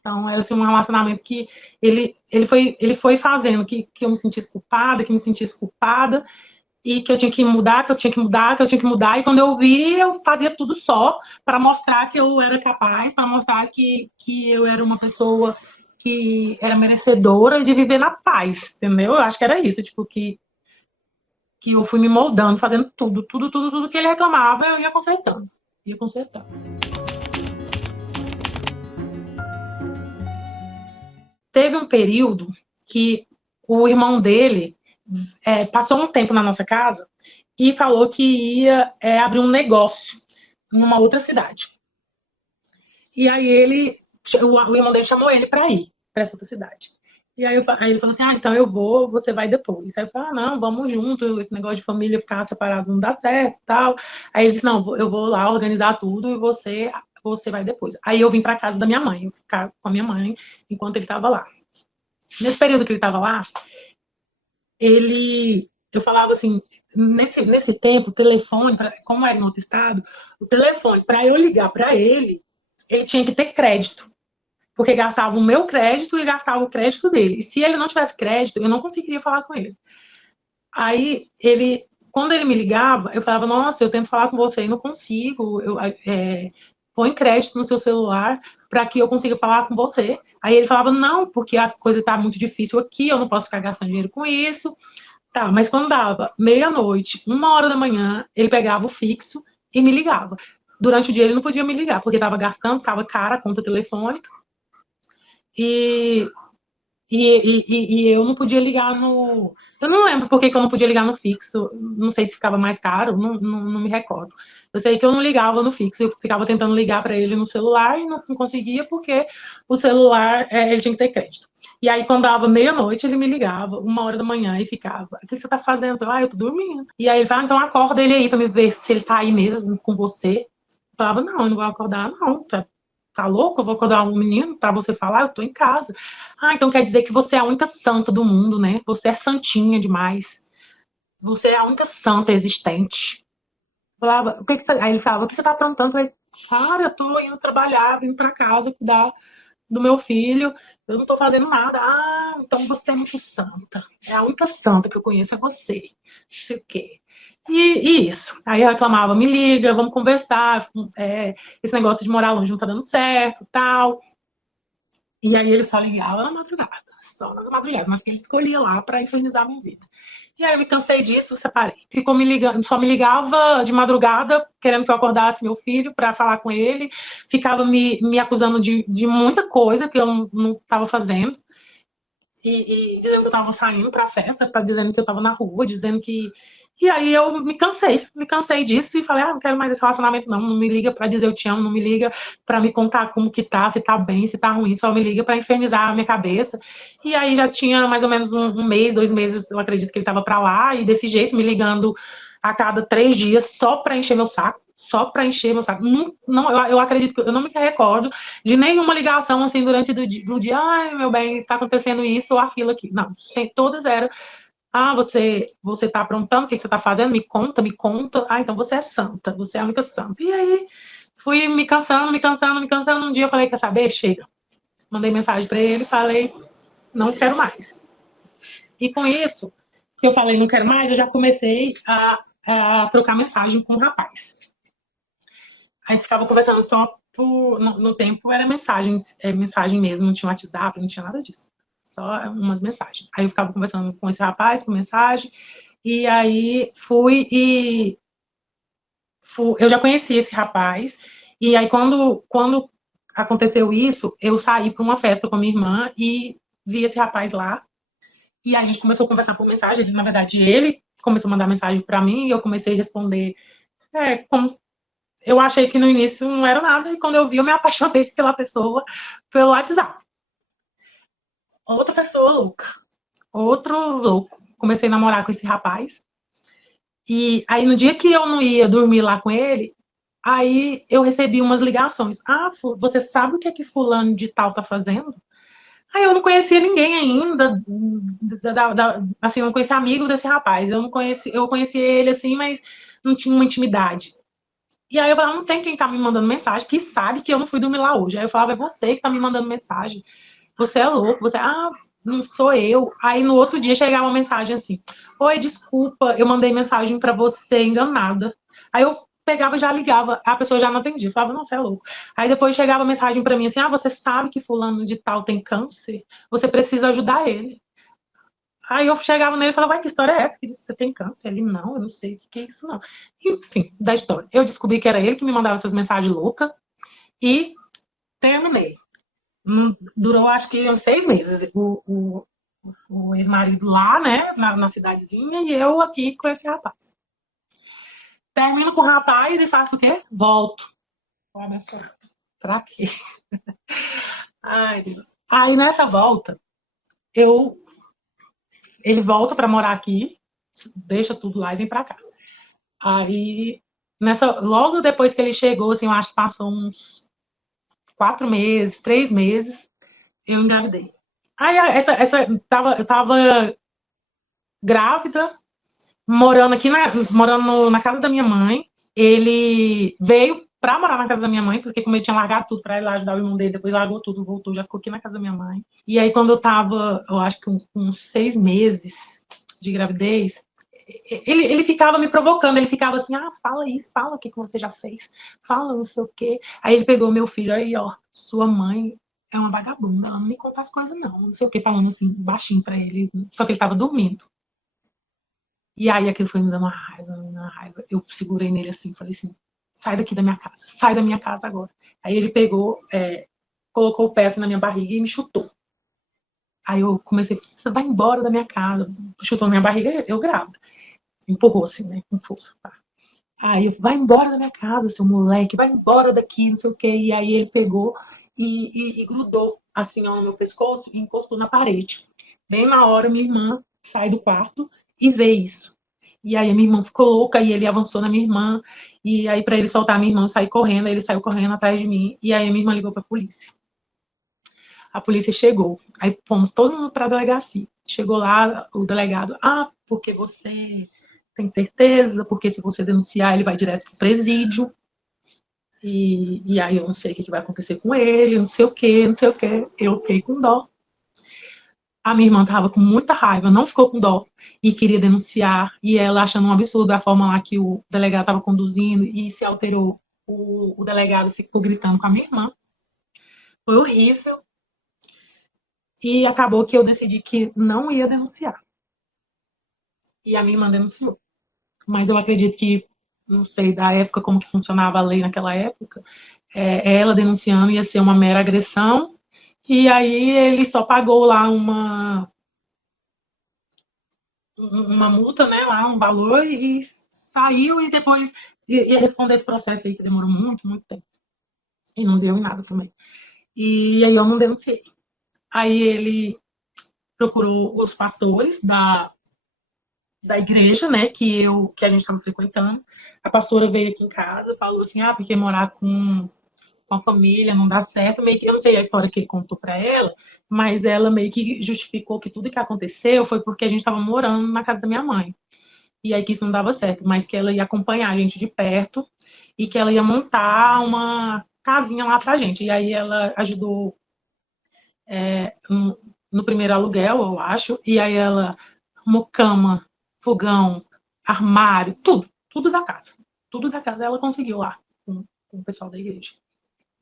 Então, era assim, um relacionamento que ele foi fazendo que eu me sentisse culpada, que me sentisse culpada, e que eu tinha que mudar, que eu tinha que mudar, que eu tinha que mudar. E quando eu vi, eu fazia tudo só para mostrar que eu era capaz, para mostrar que eu era uma pessoa que era merecedora de viver na paz, entendeu? Eu acho que era isso, tipo, que eu fui me moldando, fazendo tudo que ele reclamava, eu ia consertando. Ia consertando. Teve um período que o irmão dele passou um tempo na nossa casa e falou que ia abrir um negócio em uma outra cidade. E aí o irmão dele chamou ele para ir para essa outra cidade. E aí ele falou assim, então eu vou, você vai depois. Aí eu falei, não, vamos junto, esse negócio de família ficar separado não dá certo tal. Aí ele disse, não, eu vou lá organizar tudo e você vai depois. Aí eu vim para casa da minha mãe, eu ficar com a minha mãe enquanto ele estava lá. Nesse período que ele estava lá, eu falava assim, nesse tempo, o telefone, como era em outro estado, o telefone, para eu ligar para ele tinha que ter crédito, porque gastava o meu crédito e gastava o crédito dele. E se ele não tivesse crédito, eu não conseguiria falar com ele. Aí, quando ele me ligava, eu falava, nossa, eu tento falar com você e não consigo, põe crédito no seu celular para que eu consiga falar com você. Aí ele falava, não, porque a coisa está muito difícil aqui, eu não posso ficar gastando dinheiro com isso. Tá, mas quando dava meia-noite, 1 hora da manhã, ele pegava o fixo e me ligava. Durante o dia ele não podia me ligar, porque estava gastando, estava cara a conta telefônica. E, E eu não podia ligar no. Eu não lembro por que eu não podia ligar no fixo. Não sei se ficava mais caro, não me recordo. Eu sei que eu não ligava no fixo, eu ficava tentando ligar para ele no celular e não conseguia porque o celular ele tinha que ter crédito. E aí, quando dava meia-noite, ele me ligava, 1 hora da manhã, e ficava: o que você tá fazendo? Eu tô dormindo. E aí ele falava: então acorda ele aí para me ver se ele tá aí mesmo com você. Eu falava: não, eu não vou acordar, não. Tá louco? Eu vou acordar um menino para você falar? Eu tô em casa. Ah, então quer dizer que você é a única santa do mundo, né? Você é santinha demais. Você é a única santa existente. Eu falava, o que que você... Aí ele falava: o que você tá aprontando? Eu falei: cara, eu tô indo trabalhar, vindo para casa, cuidar do meu filho, eu não tô fazendo nada. Ah, então você é muito santa. É a única santa que eu conheço, é você. Não sei o quê. E isso. Aí eu reclamava: me liga, vamos conversar. Esse negócio de morar longe não tá dando certo, tal. E aí ele só ligava na madrugada, só nas madrugadas, mas que ele escolhia lá para infernizar a minha vida. E aí eu me cansei disso, separei. Ficou me ligando, só me ligava de madrugada, querendo que eu acordasse meu filho para falar com ele, ficava me acusando de muita coisa que eu não estava fazendo. E dizendo que eu estava saindo para a festa, dizendo que eu estava na rua, dizendo que. E aí eu me cansei disso e falei: não quero mais esse relacionamento, não me liga para dizer eu te amo, não me liga para me contar como que tá, se tá bem, se tá ruim, só me liga para infernizar a minha cabeça. E aí já tinha mais ou menos um mês, 2 meses, eu acredito que ele estava para lá, e desse jeito, me ligando a cada 3 dias, só para encher meu saco, só para encher meu saco. Não, eu acredito que eu não me recordo de nenhuma ligação assim durante do dia: ai, meu bem, tá acontecendo isso ou aquilo aqui. Não, todas eram: ah, você tá aprontando, o que você tá fazendo? Me conta, me conta. Ah, então você é santa, você é a única santa. E aí fui me cansando, me cansando, me cansando. Um dia eu falei: quer saber? Chega. Mandei mensagem para ele, falei: não quero mais. E com isso que eu falei não quero mais, eu já comecei a trocar mensagem com o rapaz. Aí ficava conversando só no tempo, era mensagem mesmo, não tinha WhatsApp, não tinha nada disso. Só umas mensagens. Aí eu ficava conversando com esse rapaz por mensagem, e aí eu já conhecia esse rapaz, e aí quando aconteceu isso, eu saí para uma festa com a minha irmã e vi esse rapaz lá, e a gente começou a conversar por mensagem. Na verdade, ele começou a mandar mensagem para mim, e eu comecei a responder como eu achei que no início não era nada, e quando eu vi, eu me apaixonei pela pessoa, pelo WhatsApp. Outra pessoa louca, outro louco. Comecei a namorar com esse rapaz, e aí no dia que eu não ia dormir lá com ele, aí eu recebi umas ligações: ah, você sabe o que é que fulano de tal tá fazendo? Aí eu não conhecia ninguém ainda, assim, eu não conhecia amigo desse rapaz, eu conhecia ele assim, mas não tinha uma intimidade. E aí eu falava: não tem quem tá me mandando mensagem, que sabe que eu não fui dormir lá hoje. Aí eu falava: é você que tá me mandando mensagem. Você é louco, não sou eu. Aí no outro dia chegava uma mensagem assim: oi, desculpa, eu mandei mensagem para você enganada. Aí eu pegava e já ligava, a pessoa já não atendia. Eu falava: não, você é louco. Aí depois chegava mensagem para mim assim: ah, você sabe que fulano de tal tem câncer? Você precisa ajudar ele. Aí eu chegava nele e falava: vai, que história é essa? Que disse que você tem câncer? Ele: não, eu não sei o que é isso, não. Enfim, da história. Eu descobri que era ele que me mandava essas mensagens loucas e terminei. Durou, acho que, uns 6 meses. O ex-marido lá, né, na cidadezinha, e eu aqui com esse rapaz. Termino com o rapaz e faço o quê? Volto. Oh, abençoado. Pra quê? Ai, Deus. Aí nessa volta, eu ele volta para morar aqui, deixa tudo lá e vem para cá. Aí, logo depois que ele chegou, assim, eu acho que passou uns 4 meses, 3 meses, eu engravidei. Aí, eu tava grávida, morando na casa da minha mãe. Ele veio pra morar na casa da minha mãe, porque como ele tinha largado tudo pra ir lá ajudar o irmão dele, depois largou tudo, voltou, já ficou aqui na casa da minha mãe. E aí, quando eu tava, eu acho que uns 6 meses de gravidez, ele ficava me provocando, ele ficava assim: ah, fala aí, fala o que você já fez, fala não sei o quê. Aí ele pegou meu filho: aí, ó, sua mãe é uma vagabunda, ela não me conta as coisas não sei o quê, falando assim, baixinho pra ele, só que ele tava dormindo. E aí aquilo foi me dando uma raiva, uma raiva. Eu segurei nele assim, falei assim: sai daqui da minha casa, sai da minha casa agora. Aí ele pegou, colocou o pé assim na minha barriga e me chutou. Aí eu comecei, você vai embora da minha casa. Chutou minha barriga, eu grávida. Empurrou assim, né, com força. Tá? Aí eu, vai embora da minha casa, seu moleque, vai embora daqui, não sei o quê. E aí ele pegou e grudou assim ó, no meu pescoço e encostou na parede. Bem na hora, minha irmã sai do quarto e vê isso. E aí a minha irmã ficou louca e ele avançou na minha irmã. E aí, para ele soltar a minha irmã, eu saí correndo. Ele saiu correndo atrás de mim. E aí a minha irmã ligou para a polícia. A polícia chegou. Aí fomos todo mundo para a delegacia. Chegou lá o delegado. Ah, porque você tem certeza? Porque se você denunciar, ele vai direto para o presídio. E aí eu não sei o que vai acontecer com ele, não sei o que, não sei o que. Eu fiquei com dó. A minha irmã estava com muita raiva, não ficou com dó e queria denunciar. E ela achando um absurdo a forma lá que o delegado estava conduzindo e se alterou. O delegado ficou gritando com a minha irmã. Foi horrível. E acabou que eu decidi que não ia denunciar. E a minha irmã denunciou. Mas eu acredito que, não sei da época como que funcionava a lei naquela época, ela denunciando ia ser uma mera agressão. E aí ele só pagou lá uma multa, né, lá, um valor, e saiu e depois ia responder esse processo aí que demorou muito, muito tempo. E não deu em nada também. E aí eu não denunciei. Aí ele procurou os pastores da igreja, né, que a gente estava frequentando. A pastora veio aqui em casa, falou assim, porque morar com a família não dá certo, meio que, eu não sei a história que ele contou para ela, mas ela meio que justificou que tudo que aconteceu foi porque a gente estava morando na casa da minha mãe. E aí que isso não dava certo, mas que ela ia acompanhar a gente de perto e que ela ia montar uma casinha lá pra gente. E aí ela ajudou no primeiro aluguel, eu acho, e aí ela arrumou cama, fogão, armário, tudo da casa. Tudo da casa ela conseguiu lá com o pessoal da igreja.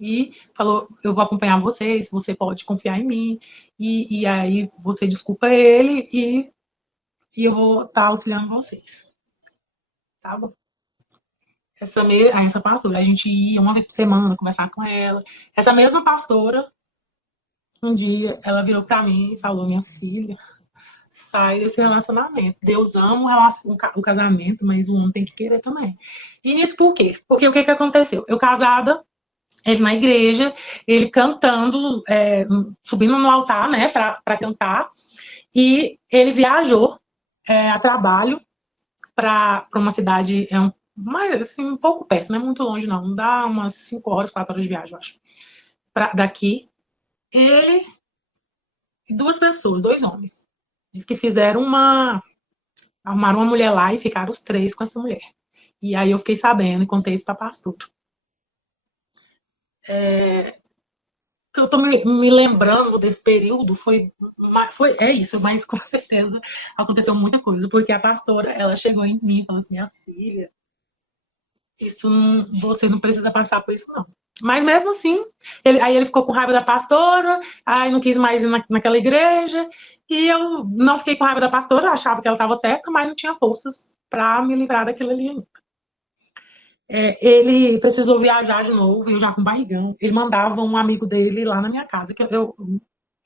E falou, eu vou acompanhar vocês, você pode confiar em mim, e aí você desculpa ele e eu vou estar auxiliando vocês. Tá bom? Essa pastora, a gente ia uma vez por semana conversar com ela. Essa mesma pastora, um dia, ela virou para mim e falou: minha filha, sai desse relacionamento. Deus ama o casamento, mas o homem tem que querer também. E isso por quê? Porque o que, que aconteceu? Eu casada, ele na igreja, ele cantando, subindo no altar, né, para cantar, e ele viajou a trabalho para uma cidade, mas assim, um pouco perto, não é muito longe, não. Dá umas 5 horas, 4 horas de viagem, eu acho. Daqui. Ele e duas pessoas, dois homens. Diz que fizeram arrumaram uma mulher lá e ficaram os três com essa mulher. E aí eu fiquei sabendo e contei isso para pastor. Que eu estou me lembrando desse período é isso, mas com certeza aconteceu muita coisa, porque a pastora, ela chegou em mim e falou assim, minha filha, isso você não precisa passar por isso, não. Mas mesmo assim, aí ele ficou com raiva da pastora, aí não quis mais ir naquela igreja, e eu não fiquei com raiva da pastora, achava que ela estava certa, mas não tinha forças para me livrar daquilo ali. Ele precisou viajar de novo, eu já com barrigão. Ele mandava um amigo dele lá na minha casa, que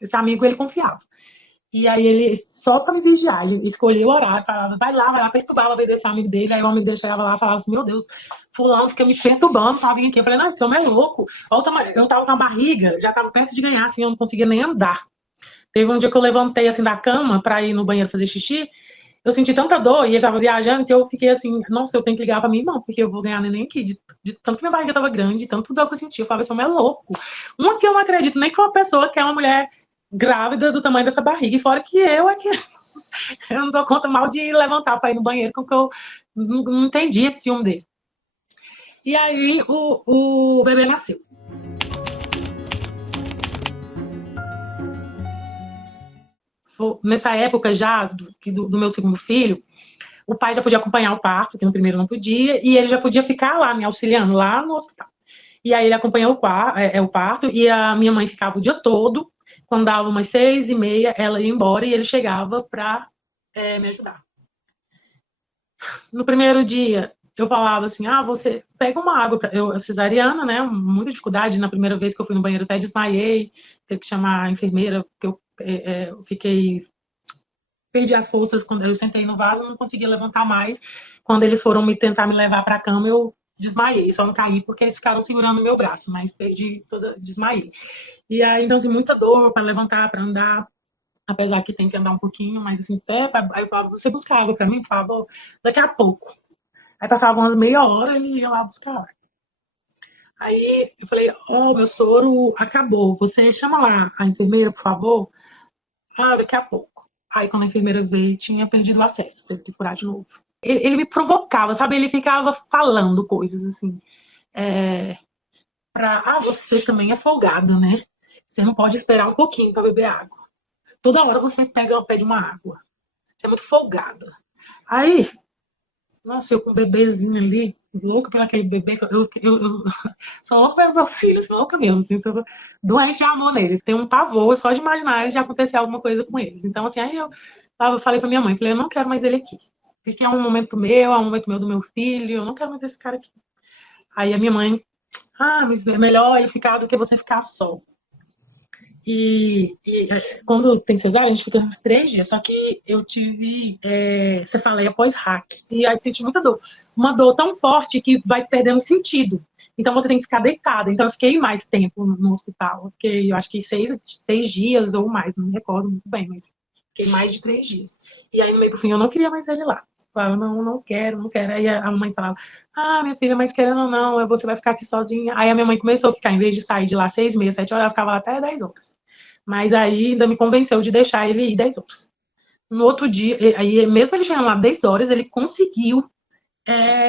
esse amigo ele confiava. E aí ele, só para me vigiar, ele escolheu o horário, falava, vai lá, perturbava, veio desse amigo dele, aí o amigo dele chegava lá e falava assim, meu Deus, fulano fica me perturbando, pra vir aqui. Eu falei, não, esse homem é louco. Eu tava com a barriga, já tava perto de ganhar, assim, eu não conseguia nem andar. Teve um dia que eu levantei, assim, da cama pra ir no banheiro fazer xixi, eu senti tanta dor, e ele tava viajando, que eu fiquei assim, nossa, eu tenho que ligar pra minha irmã, porque eu vou ganhar neném aqui, de tanto que minha barriga tava grande, de tanto dor que eu senti. Eu falei, esse homem é louco. Uma que eu não acredito nem que uma pessoa que é uma mulher grávida do tamanho dessa barriga, e fora que eu aqui, eu não dou conta mal de levantar para ir no banheiro, porque eu não entendi esse ciúme dele. E aí o bebê nasceu. Nessa época já do meu segundo filho, o pai já podia acompanhar o parto, que no primeiro não podia, e ele já podia ficar lá me auxiliando lá no hospital. E aí ele acompanhou o parto, e a minha mãe ficava o dia todo. Quando dava umas 6h30, ela ia embora e ele chegava para me ajudar. No primeiro dia, eu falava assim, você pega uma água, eu cesariana, né, muita dificuldade, na primeira vez que eu fui no banheiro até desmaiei, teve que chamar a enfermeira, porque eu eu fiquei perdi as forças quando eu sentei no vaso, não conseguia levantar mais. Quando eles foram tentar me levar para a cama, eu desmaiei, só não caí porque eles ficaram segurando meu braço, mas desmaiei. E aí, então, assim, muita dor para levantar, para andar, apesar que tem que andar um pouquinho, mas assim, pé, aí eu falava, você buscar água para mim, por favor, daqui a pouco. Aí passava umas meia hora, ele ia lá buscar. Aí eu falei, meu soro acabou, você chama lá a enfermeira, por favor? Ah, daqui a pouco. Aí quando a enfermeira veio, tinha perdido o acesso, teve que furar de novo. Ele me provocava, sabe? Ele ficava falando coisas assim. É, você também é folgado, né? Você não pode esperar um pouquinho para beber água. Toda hora você pede uma água. Você é muito folgada. Aí, nossa, eu com um bebezinho ali, louca pelo aquele bebê, eu sou louca pelos meus filhos, sou louca mesmo, assim, sou doente de amor neles. Tem um pavor só de imaginar de acontecer alguma coisa com eles. Então, assim, aí eu falei pra minha mãe, falei, eu não quero mais ele aqui. Porque é um momento meu, é um momento meu do meu filho, eu não quero mais esse cara aqui. Aí a minha mãe, mas é melhor ele ficar do que você ficar só. E quando tem cesárea, a gente fica uns 3 dias. Só que eu tive cefaleia pós-hack. E aí senti muita dor. Uma dor tão forte que vai perdendo sentido. Então você tem que ficar deitada. Então eu fiquei mais tempo no hospital. Eu fiquei, eu acho que 6 dias ou mais, não me recordo muito bem, mas fiquei mais de 3 dias. E aí no meio pro fim eu não queria mais ele lá. Eu falava, não, não quero, não quero. Aí a mãe falava, minha filha, mas querendo ou não, você vai ficar aqui sozinha. Aí a minha mãe começou a ficar, em vez de sair de lá 6 meses, 7 horas, ela ficava lá até 10 horas. Mas aí ainda me convenceu de deixar ele ir 10 horas. No outro dia, aí mesmo ele chegando lá 10 horas, ele conseguiu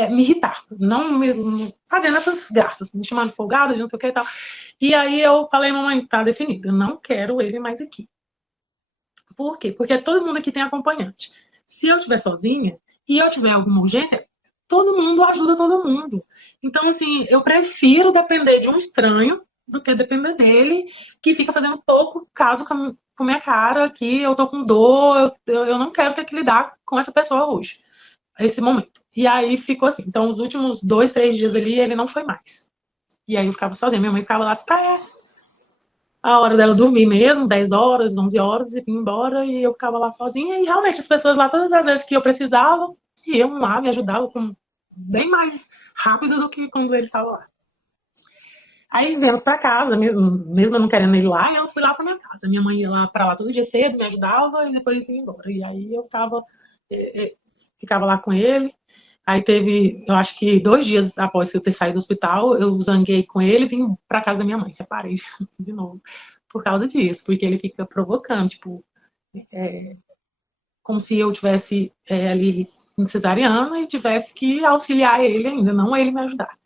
me irritar, não me fazendo essas graças, me chamando de folgado, de não sei o que e tal. E aí eu falei, mamãe, tá definido, eu não quero ele mais aqui. Por quê? Porque todo mundo aqui tem acompanhante. Se eu estiver sozinha e eu tiver alguma urgência, todo mundo ajuda todo mundo. Então, assim, eu prefiro depender de um estranho do que depender dele, que fica fazendo pouco caso com minha cara, que eu tô com dor, eu não quero ter que lidar com essa pessoa hoje, esse momento. E aí ficou assim. Então, os últimos 2, 3 dias ali, ele não foi mais. E aí eu ficava sozinha. Minha mãe ficava lá até a hora dela dormir mesmo, 10 horas, 11 horas, e vim embora, e eu ficava lá sozinha, e realmente as pessoas lá, todas as vezes que eu precisava, iam lá, me ajudavam bem mais rápido do que quando ele estava lá. Aí viemos para casa, mesmo eu não querendo ir lá, eu fui lá para minha casa. Minha mãe ia lá para lá todo dia cedo, me ajudava, e depois ia embora. E aí eu ficava lá com ele. Aí teve, eu acho que 2 dias após eu ter saído do hospital, eu zanguei com ele e vim para casa da minha mãe, separei de novo por causa disso, porque ele fica provocando, tipo, como se eu tivesse ali em cesariana e tivesse que auxiliar ele ainda, não ele me ajudar.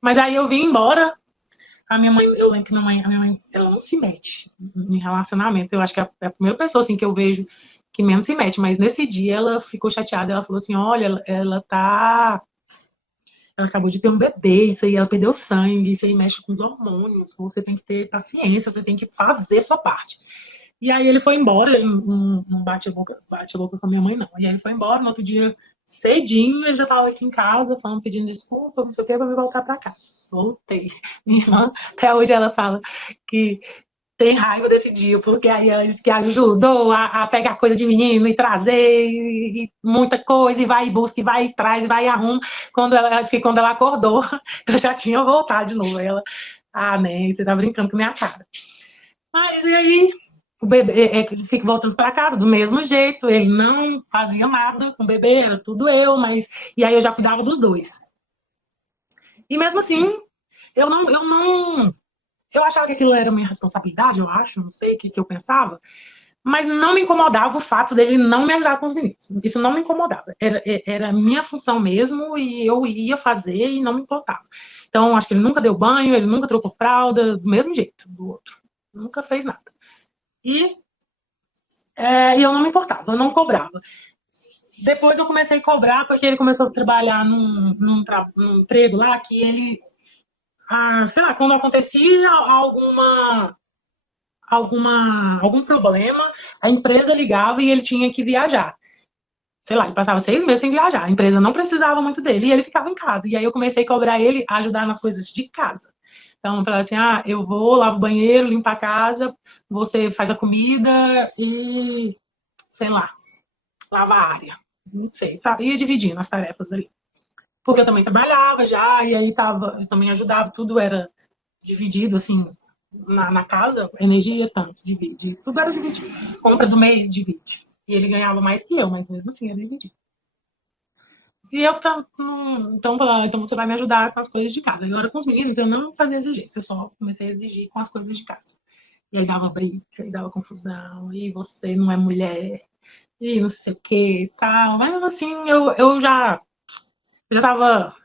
Mas aí eu vim embora, a minha mãe, eu lembro que a minha mãe, ela não se mete em relacionamento, eu acho que é a primeira pessoa, assim, que eu vejo que menos se mete, mas nesse dia ela ficou chateada, ela falou assim, olha, ela acabou de ter um bebê, isso aí, ela perdeu sangue, isso aí mexe com os hormônios, você tem que ter paciência, você tem que fazer sua parte. E aí ele foi embora, ele não bate a boca com a minha mãe, não. E aí ele foi embora, no outro dia, cedinho, ele já estava aqui em casa, falando, pedindo desculpa, não sei o que, para me voltar para casa. Voltei. Minha irmã, até hoje ela fala que tem raiva desse dia, porque aí ela disse que ajudou a pegar coisa de menino e trazer e muita coisa, e vai e busca, e vai e traz, e vai e arruma. Ela disse que quando ela acordou, eu já tinha voltado de novo. Ela, né, você tá brincando com a minha cara. Mas e aí, o bebê fica voltando para casa do mesmo jeito, ele não fazia nada com o bebê, era tudo eu, mas. E aí eu já cuidava dos dois. E mesmo assim, eu achava que aquilo era minha responsabilidade, eu acho, não sei o que eu pensava, mas não me incomodava o fato dele não me ajudar com os meninos. Isso não me incomodava. Era minha função mesmo e eu ia fazer e não me importava. Então, acho que ele nunca deu banho, ele nunca trocou fralda, do mesmo jeito do outro. Nunca fez nada. E eu não me importava, eu não cobrava. Depois eu comecei a cobrar porque ele começou a trabalhar num emprego lá que ele, sei lá, quando acontecia algum problema, a empresa ligava e ele tinha que viajar. Sei lá, ele passava 6 meses sem viajar. A empresa não precisava muito dele e ele ficava em casa. E aí eu comecei a cobrar ele a ajudar nas coisas de casa. Então, falava assim, eu vou, lavo o banheiro, limpo a casa, você faz a comida e, sei lá, lava a área. Não sei, sabe? Ia dividindo as tarefas ali. Porque eu também trabalhava já, e aí eu também ajudava, tudo era dividido, assim, na casa, energia, tanto, divide. Tudo era dividido. Compra do mês, divide. E ele ganhava mais que eu, mas mesmo assim era dividido. E eu, então você vai me ajudar com as coisas de casa. Agora, com os meninos, eu não fazia exigência, eu só comecei a exigir com as coisas de casa. E aí dava briga, e dava confusão, e você não é mulher, e não sei o que e tal. Mas assim, eu já tava.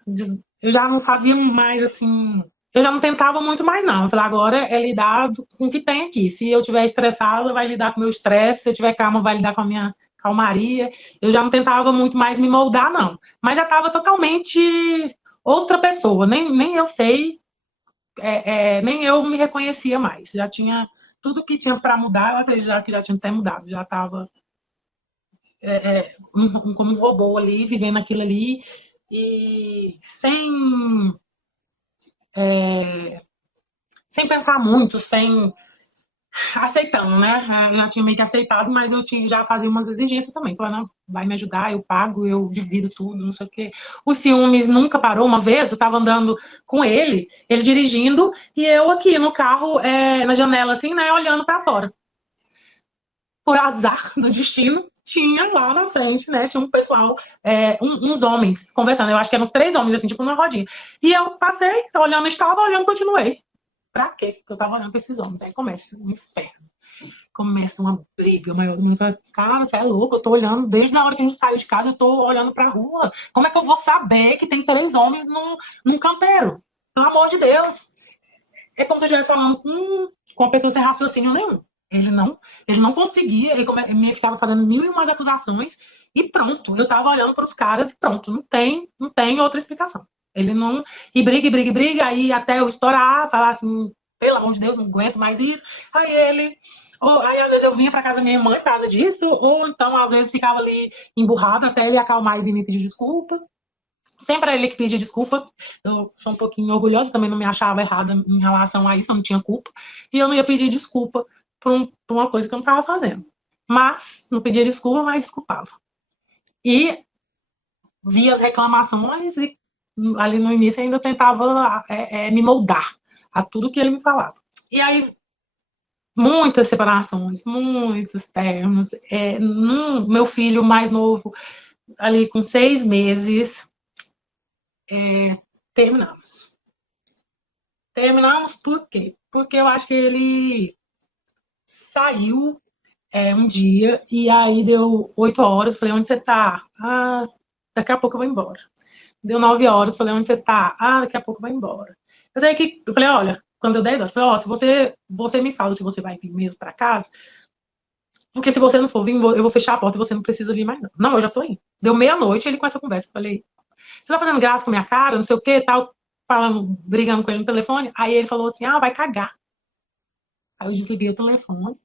Eu já não fazia mais assim. Eu já não tentava muito mais, não. Eu falei, agora é lidar com o que tem aqui. Se eu estiver estressada, vai lidar com o meu estresse. Se eu tiver calma, vai lidar com a minha calmaria. Eu já não tentava muito mais me moldar, não. Mas já estava totalmente outra pessoa. Nem eu sei, nem eu me reconhecia mais. Já tinha tudo que tinha para mudar, eu acredito que já tinha até mudado. Já estava como um robô ali, vivendo aquilo ali, e sem pensar muito, sem aceitando, né? Eu já tinha meio que aceitado, mas eu tinha, já fazia umas exigências também. Falando, não, vai me ajudar, eu pago, eu divido tudo, não sei o quê. O ciúmes nunca parou. Uma vez eu estava andando com ele dirigindo, e eu aqui no carro, na janela, assim, né, olhando para fora. Por azar do destino, tinha lá na frente, né? Tinha um pessoal, uns homens conversando. Eu acho que eram uns 3 homens, assim, tipo, numa rodinha. E eu passei, olhando, estava olhando, continuei. Pra quê? Porque eu tava olhando pra esses homens. Aí começa um inferno. Começa uma briga maior. Cara, você é louco, eu tô olhando, desde a hora que a gente saiu de casa, eu tô olhando pra rua. Como é que eu vou saber que tem 3 homens num canteiro? Pelo amor de Deus. É como se eu estivesse falando com uma pessoa sem raciocínio nenhum. Ele não, ele não conseguia, ele ficava fazendo mil e umas acusações e pronto. Eu tava olhando para os caras e pronto, não tem outra explicação. Ele não. E briga, e briga, e briga, aí até eu estourar, falar assim, pelo amor de Deus, não aguento mais isso. Aí ele. Aí às vezes eu vinha para casa da minha mãe por causa disso, ou então às vezes ficava ali emburrado até ele acalmar e vir me pedir desculpa. Sempre era ele que pedia desculpa. Eu sou um pouquinho orgulhosa, também não me achava errada em relação a isso, eu não tinha culpa. E eu não ia pedir desculpa por uma coisa que eu não estava fazendo. Mas, não pedia desculpa, mas desculpava. E via as reclamações e ali no início ainda tentava me moldar a tudo que ele me falava. E aí, muitas separações, muitos termos. Meu filho mais novo, ali com 6 meses, terminamos. Terminamos por quê? Porque eu acho que ele saiu um dia e aí deu 8 horas. Falei, onde você tá? Daqui a pouco eu vou embora. Deu 9 horas. Falei, onde você tá? Daqui a pouco eu vou embora. Mas aí que eu falei, olha, quando deu 10 horas, falei, se você me fala se você vai vir mesmo para casa, porque se você não for vir, eu vou fechar a porta e você não precisa vir mais, não. Não, eu já tô indo. Deu meia-noite ele com essa conversa. Falei, você tá fazendo graça com a minha cara, não sei o que, tal, falando, brigando com ele no telefone. Aí ele falou assim, vai cagar. Aí eu desliguei o telefone,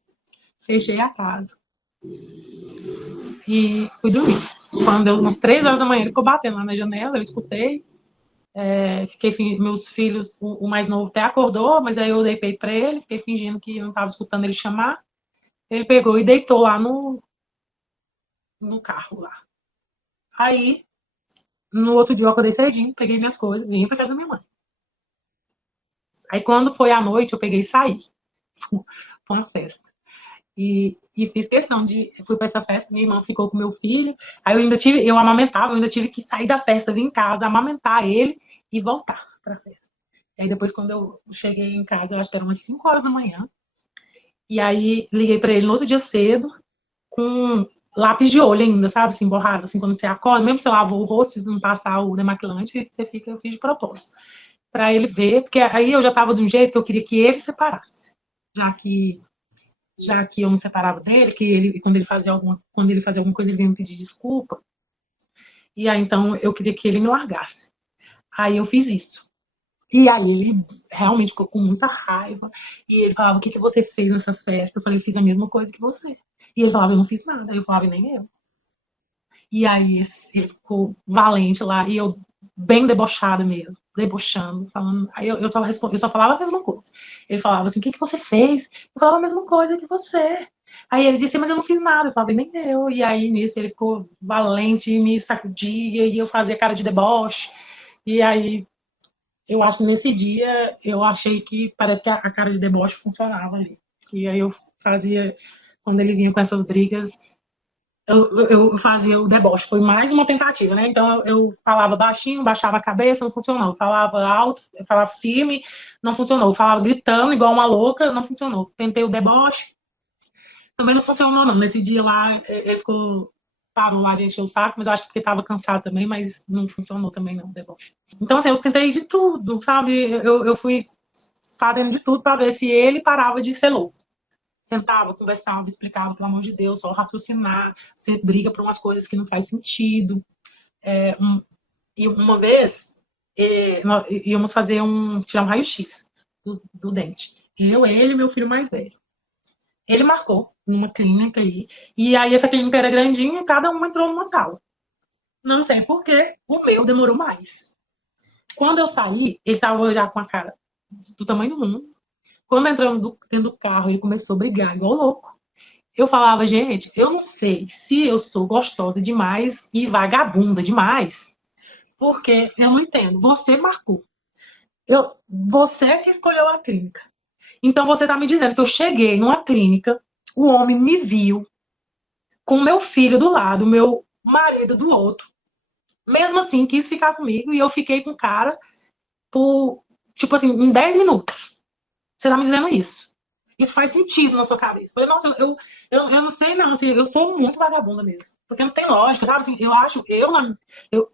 fechei a casa e fui dormir. Quando deu umas 3 horas da manhã, ele ficou batendo lá na janela, eu escutei. Meus filhos, o mais novo até acordou, mas aí eu dei peito pra ele, fiquei fingindo que não estava escutando ele chamar. Ele pegou e deitou lá no carro lá. Aí, no outro dia eu acordei cedinho, peguei minhas coisas, vim pra casa da minha mãe. Aí quando foi à noite, eu peguei e saí. Foi uma festa. E fiz questão de. Fui para essa festa, minha irmã ficou com meu filho. Aí eu amamentava, eu ainda tive que sair da festa, vir em casa, amamentar ele e voltar para a festa. E aí depois, quando eu cheguei em casa, eu acho que eram umas 5 horas da manhã. E aí liguei para ele no outro dia cedo, com lápis de olho ainda, sabe? Assim, borrado, assim, quando você acorda, mesmo que você lavou o rosto, se não passar o demaquilante, eu fiz de propósito. Para ele ver, porque aí eu já estava de um jeito que eu queria que ele separasse. Já que eu me separava dele, que ele quando ele fazia alguma coisa, ele vinha me pedir desculpa. E aí então eu queria que ele me largasse. Aí eu fiz isso. E aí ele realmente ficou com muita raiva. E ele falava: "O que você fez nessa festa?" Eu falei: "Eu fiz a mesma coisa que você." E ele falava: "Eu não fiz nada." Eu falava: "Nem eu." E aí ele ficou valente lá. E eu bem debochada mesmo, debochando, falando. Aí eu só falava a mesma coisa. Ele falava assim: o que, que você fez? Eu falava a mesma coisa que você. Aí ele disse: mas eu não fiz nada. Eu falava: nem eu. E aí nisso ele ficou valente, me sacudia, e eu fazia cara de deboche. E aí eu acho que nesse dia eu achei que parece que a cara de deboche funcionava ali. E aí eu fazia, quando ele vinha com essas brigas, eu fazia o deboche. Foi mais uma tentativa, né? Então eu falava baixinho, baixava a cabeça, não funcionou. Eu falava alto, eu falava firme, não funcionou. Eu falava gritando, igual uma louca, não funcionou. Tentei o deboche, também não funcionou, não. Nesse dia lá, ele ficou, parou lá de encher o saco, mas eu acho que porque estava cansado também, mas não funcionou também, não, o deboche. Então, assim, eu tentei de tudo, sabe? Eu fui fazendo de tudo para ver se ele parava de ser louco. Sentava, conversava, explicava, pelo amor de Deus, só raciocinar. Você briga por umas coisas que não faz sentido. E uma vez, nós íamos fazer tirar um raio-x do dente. Ele e meu filho mais velho. Ele marcou numa clínica aí. E aí essa clínica era grandinha e cada um entrou numa sala. Não sei por quê, o meu demorou mais. Quando eu saí, ele estava já com a cara do tamanho do mundo. Quando entramos dentro do carro, ele começou a brigar igual louco. Eu falava: gente, eu não sei se eu sou gostosa demais e vagabunda demais, porque eu não entendo. Você marcou. Você que escolheu a clínica. Então você está me dizendo que eu cheguei numa clínica, o homem me viu com meu filho do lado, meu marido do outro. Mesmo assim, quis ficar comigo e eu fiquei com o cara por, tipo assim, em 10 minutos. Você tá me dizendo isso. Isso faz sentido na sua cabeça. Eu falei: nossa, eu não sei não, assim, eu sou muito vagabunda mesmo. Porque não tem lógica, sabe? Assim, eu acho,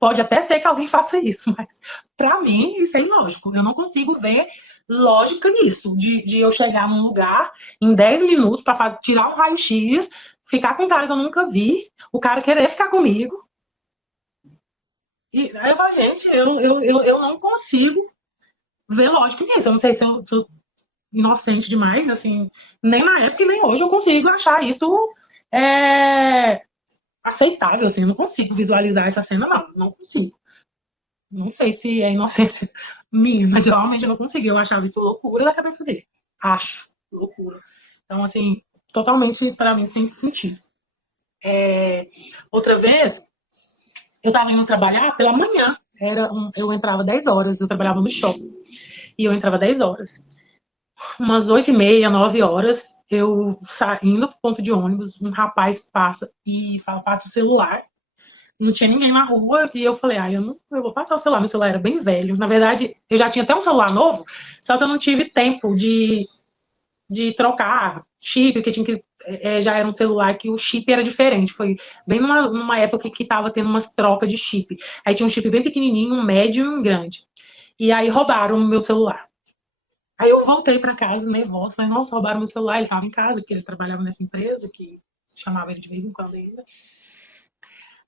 pode até ser que alguém faça isso, mas pra mim isso é ilógico. Eu não consigo ver lógica nisso, de eu chegar num lugar em 10 minutos pra tirar um raio-x, ficar com um cara que eu nunca vi, o cara querer ficar comigo. E aí eu falo: gente, eu não consigo ver lógica nisso. Eu não sei se eu inocente demais, assim, nem na época e nem hoje eu consigo achar isso é, aceitável, assim, eu não consigo visualizar essa cena, não, não consigo. Não sei se é inocência minha, mas eu realmente não consegui, eu achava isso loucura da cabeça dele. Acho, loucura. Então, assim, totalmente, para mim, sem sentido. Outra vez, eu estava indo trabalhar pela manhã, eu entrava 10 horas, eu trabalhava no shopping, e eu entrava 10 horas. Umas 8h30, 9 horas, eu saindo pro ponto de ônibus, um rapaz passa e fala: passa o celular. Não tinha ninguém na rua, e eu falei: eu vou passar o celular. Meu celular era bem velho. Na verdade, eu já tinha até um celular novo, só que eu não tive tempo de trocar chip, que tinha que. Já era um celular que o chip era diferente. Foi bem numa época que tava tendo umas trocas de chip. Aí tinha um chip bem pequenininho, um médio e um grande. E aí roubaram o meu celular. Aí eu voltei para casa nervosa, falei: nossa, roubaram meu celular. Ele estava em casa, porque ele trabalhava nessa empresa, que chamava ele de vez em quando ainda.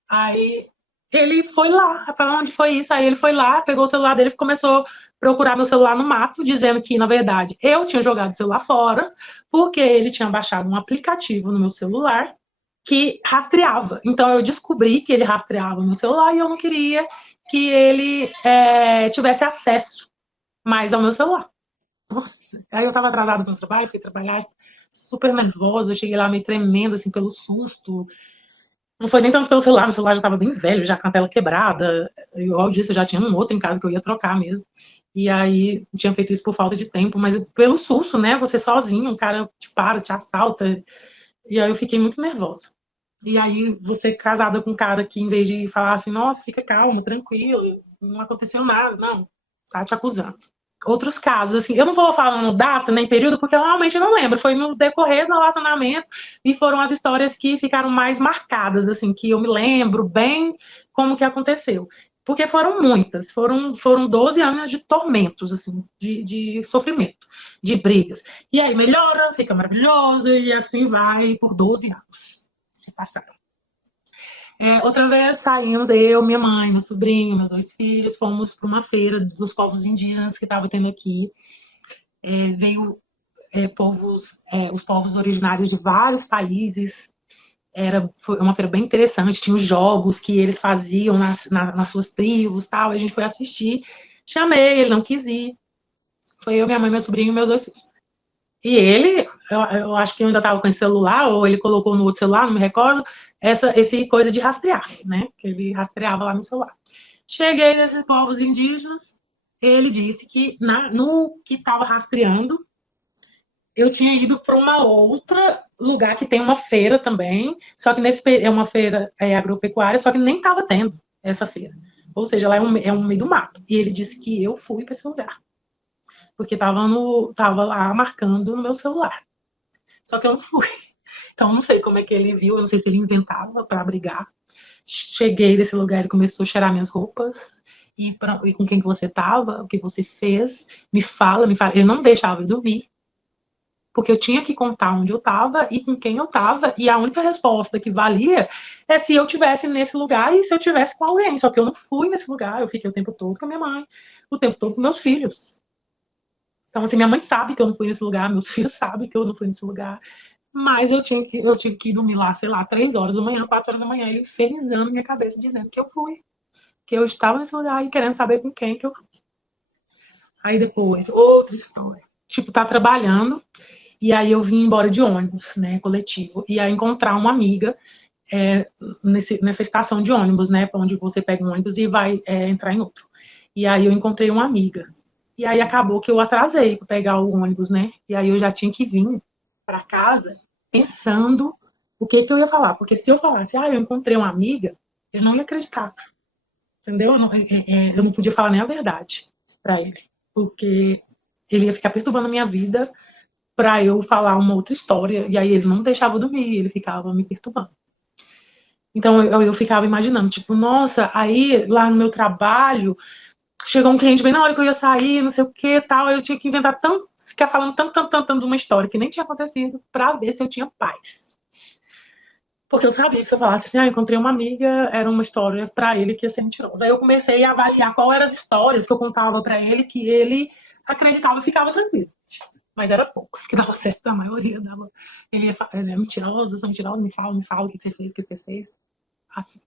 Aí ele foi lá, para onde foi isso? Aí ele foi lá, pegou o celular dele e começou a procurar meu celular no mato, dizendo que, na verdade, eu tinha jogado o celular fora, porque ele tinha baixado um aplicativo no meu celular que rastreava. Então eu descobri que ele rastreava o meu celular e eu não queria que ele tivesse acesso mais ao meu celular. Nossa, aí eu tava atrasada no trabalho, fui trabalhar super nervosa, eu cheguei lá meio tremendo, assim, pelo susto. Não foi nem tanto pelo celular, meu celular já tava bem velho, já com a tela quebrada. Igual eu disse, eu já tinha um outro em casa que eu ia trocar mesmo. E aí, tinha feito isso por falta de tempo, mas pelo susto, né? Você sozinho, um cara te para, te assalta. E aí eu fiquei muito nervosa. E aí, você casada com um cara que, em vez de falar assim: nossa, fica calma, tranquilo, não aconteceu nada, não, tá te acusando. Outros casos, assim, eu não vou falando data nem período, porque eu realmente não lembro. Foi no decorrer do relacionamento e foram as histórias que ficaram mais marcadas, assim, que eu me lembro bem como que aconteceu. Porque foram muitas, foram 12 anos de tormentos, assim, de sofrimento, de brigas. E aí melhora, fica maravilhoso, e assim vai por 12 anos. Se passaram. Outra vez saímos, eu, minha mãe, meu sobrinho, meus 2 filhos, fomos para uma feira dos povos indígenas que estava tendo aqui. Veio os povos originários de vários países, Foi uma feira bem interessante, tinha os jogos que eles faziam nas suas tribos, tal, a gente foi assistir, chamei, ele não quis ir, foi eu, minha mãe, meu sobrinho e meus 2 filhos. E ele, eu acho que eu ainda estava com esse celular, ou ele colocou no outro celular, não me recordo, esse coisa de rastrear, né, que ele rastreava lá no celular. Cheguei nesses povos indígenas, ele disse que no que estava rastreando, eu tinha ido para uma outra lugar que tem uma feira também, só que é uma feira agropecuária, só que nem estava tendo essa feira. Ou seja, lá é um meio do mato. E ele disse que eu fui para esse lugar, porque estava lá marcando no meu celular. Só que eu não fui. Então, não sei como é que ele viu, eu não sei se ele inventava para brigar. Cheguei desse lugar, ele começou a cheirar minhas roupas, e com quem que você estava, o que você fez, me fala. Ele não deixava eu dormir, porque eu tinha que contar onde eu estava e com quem eu estava, e a única resposta que valia é se eu estivesse nesse lugar e se eu estivesse com alguém, só que eu não fui nesse lugar, eu fiquei o tempo todo com a minha mãe, o tempo todo com meus filhos. Então, assim, minha mãe sabe que eu não fui nesse lugar, meus filhos sabem que eu não fui nesse lugar, mas eu tive que dormir lá, sei lá, 3 horas da manhã, 4 horas da manhã, ele infernizando minha cabeça, dizendo que eu fui, que eu estava nesse lugar e querendo saber com quem que eu fui. Aí depois, outra história. Tipo, tá trabalhando, e aí eu vim embora de ônibus, né, coletivo, e aí encontrar uma amiga nessa estação de ônibus, né, onde você pega um ônibus e vai entrar em outro. E aí eu encontrei uma amiga. E aí acabou que eu atrasei para pegar o ônibus, né? E aí eu já tinha que vir para casa pensando o que eu ia falar. Porque se eu falasse, eu encontrei uma amiga, ele não ia acreditar. Entendeu? Eu não podia falar nem a verdade para ele. Porque ele ia ficar perturbando a minha vida para eu falar uma outra história. E aí ele não deixava eu dormir, ele ficava me perturbando. Então eu ficava imaginando, tipo, nossa, aí lá no meu trabalho, chegou um cliente bem na hora que eu ia sair, não sei o que tal, eu tinha que inventar ficar falando tanto de uma história que nem tinha acontecido para ver se eu tinha paz. Porque eu sabia que se eu falasse assim, encontrei uma amiga, era uma história para ele que ia ser mentirosa. Aí eu comecei a avaliar qual eram as histórias que eu contava para ele que ele acreditava e ficava tranquilo. Mas era poucos que dava certo, a maioria dava. Ele é mentiroso, sou mentiroso, me fala o que você fez, o que você fez. Assim.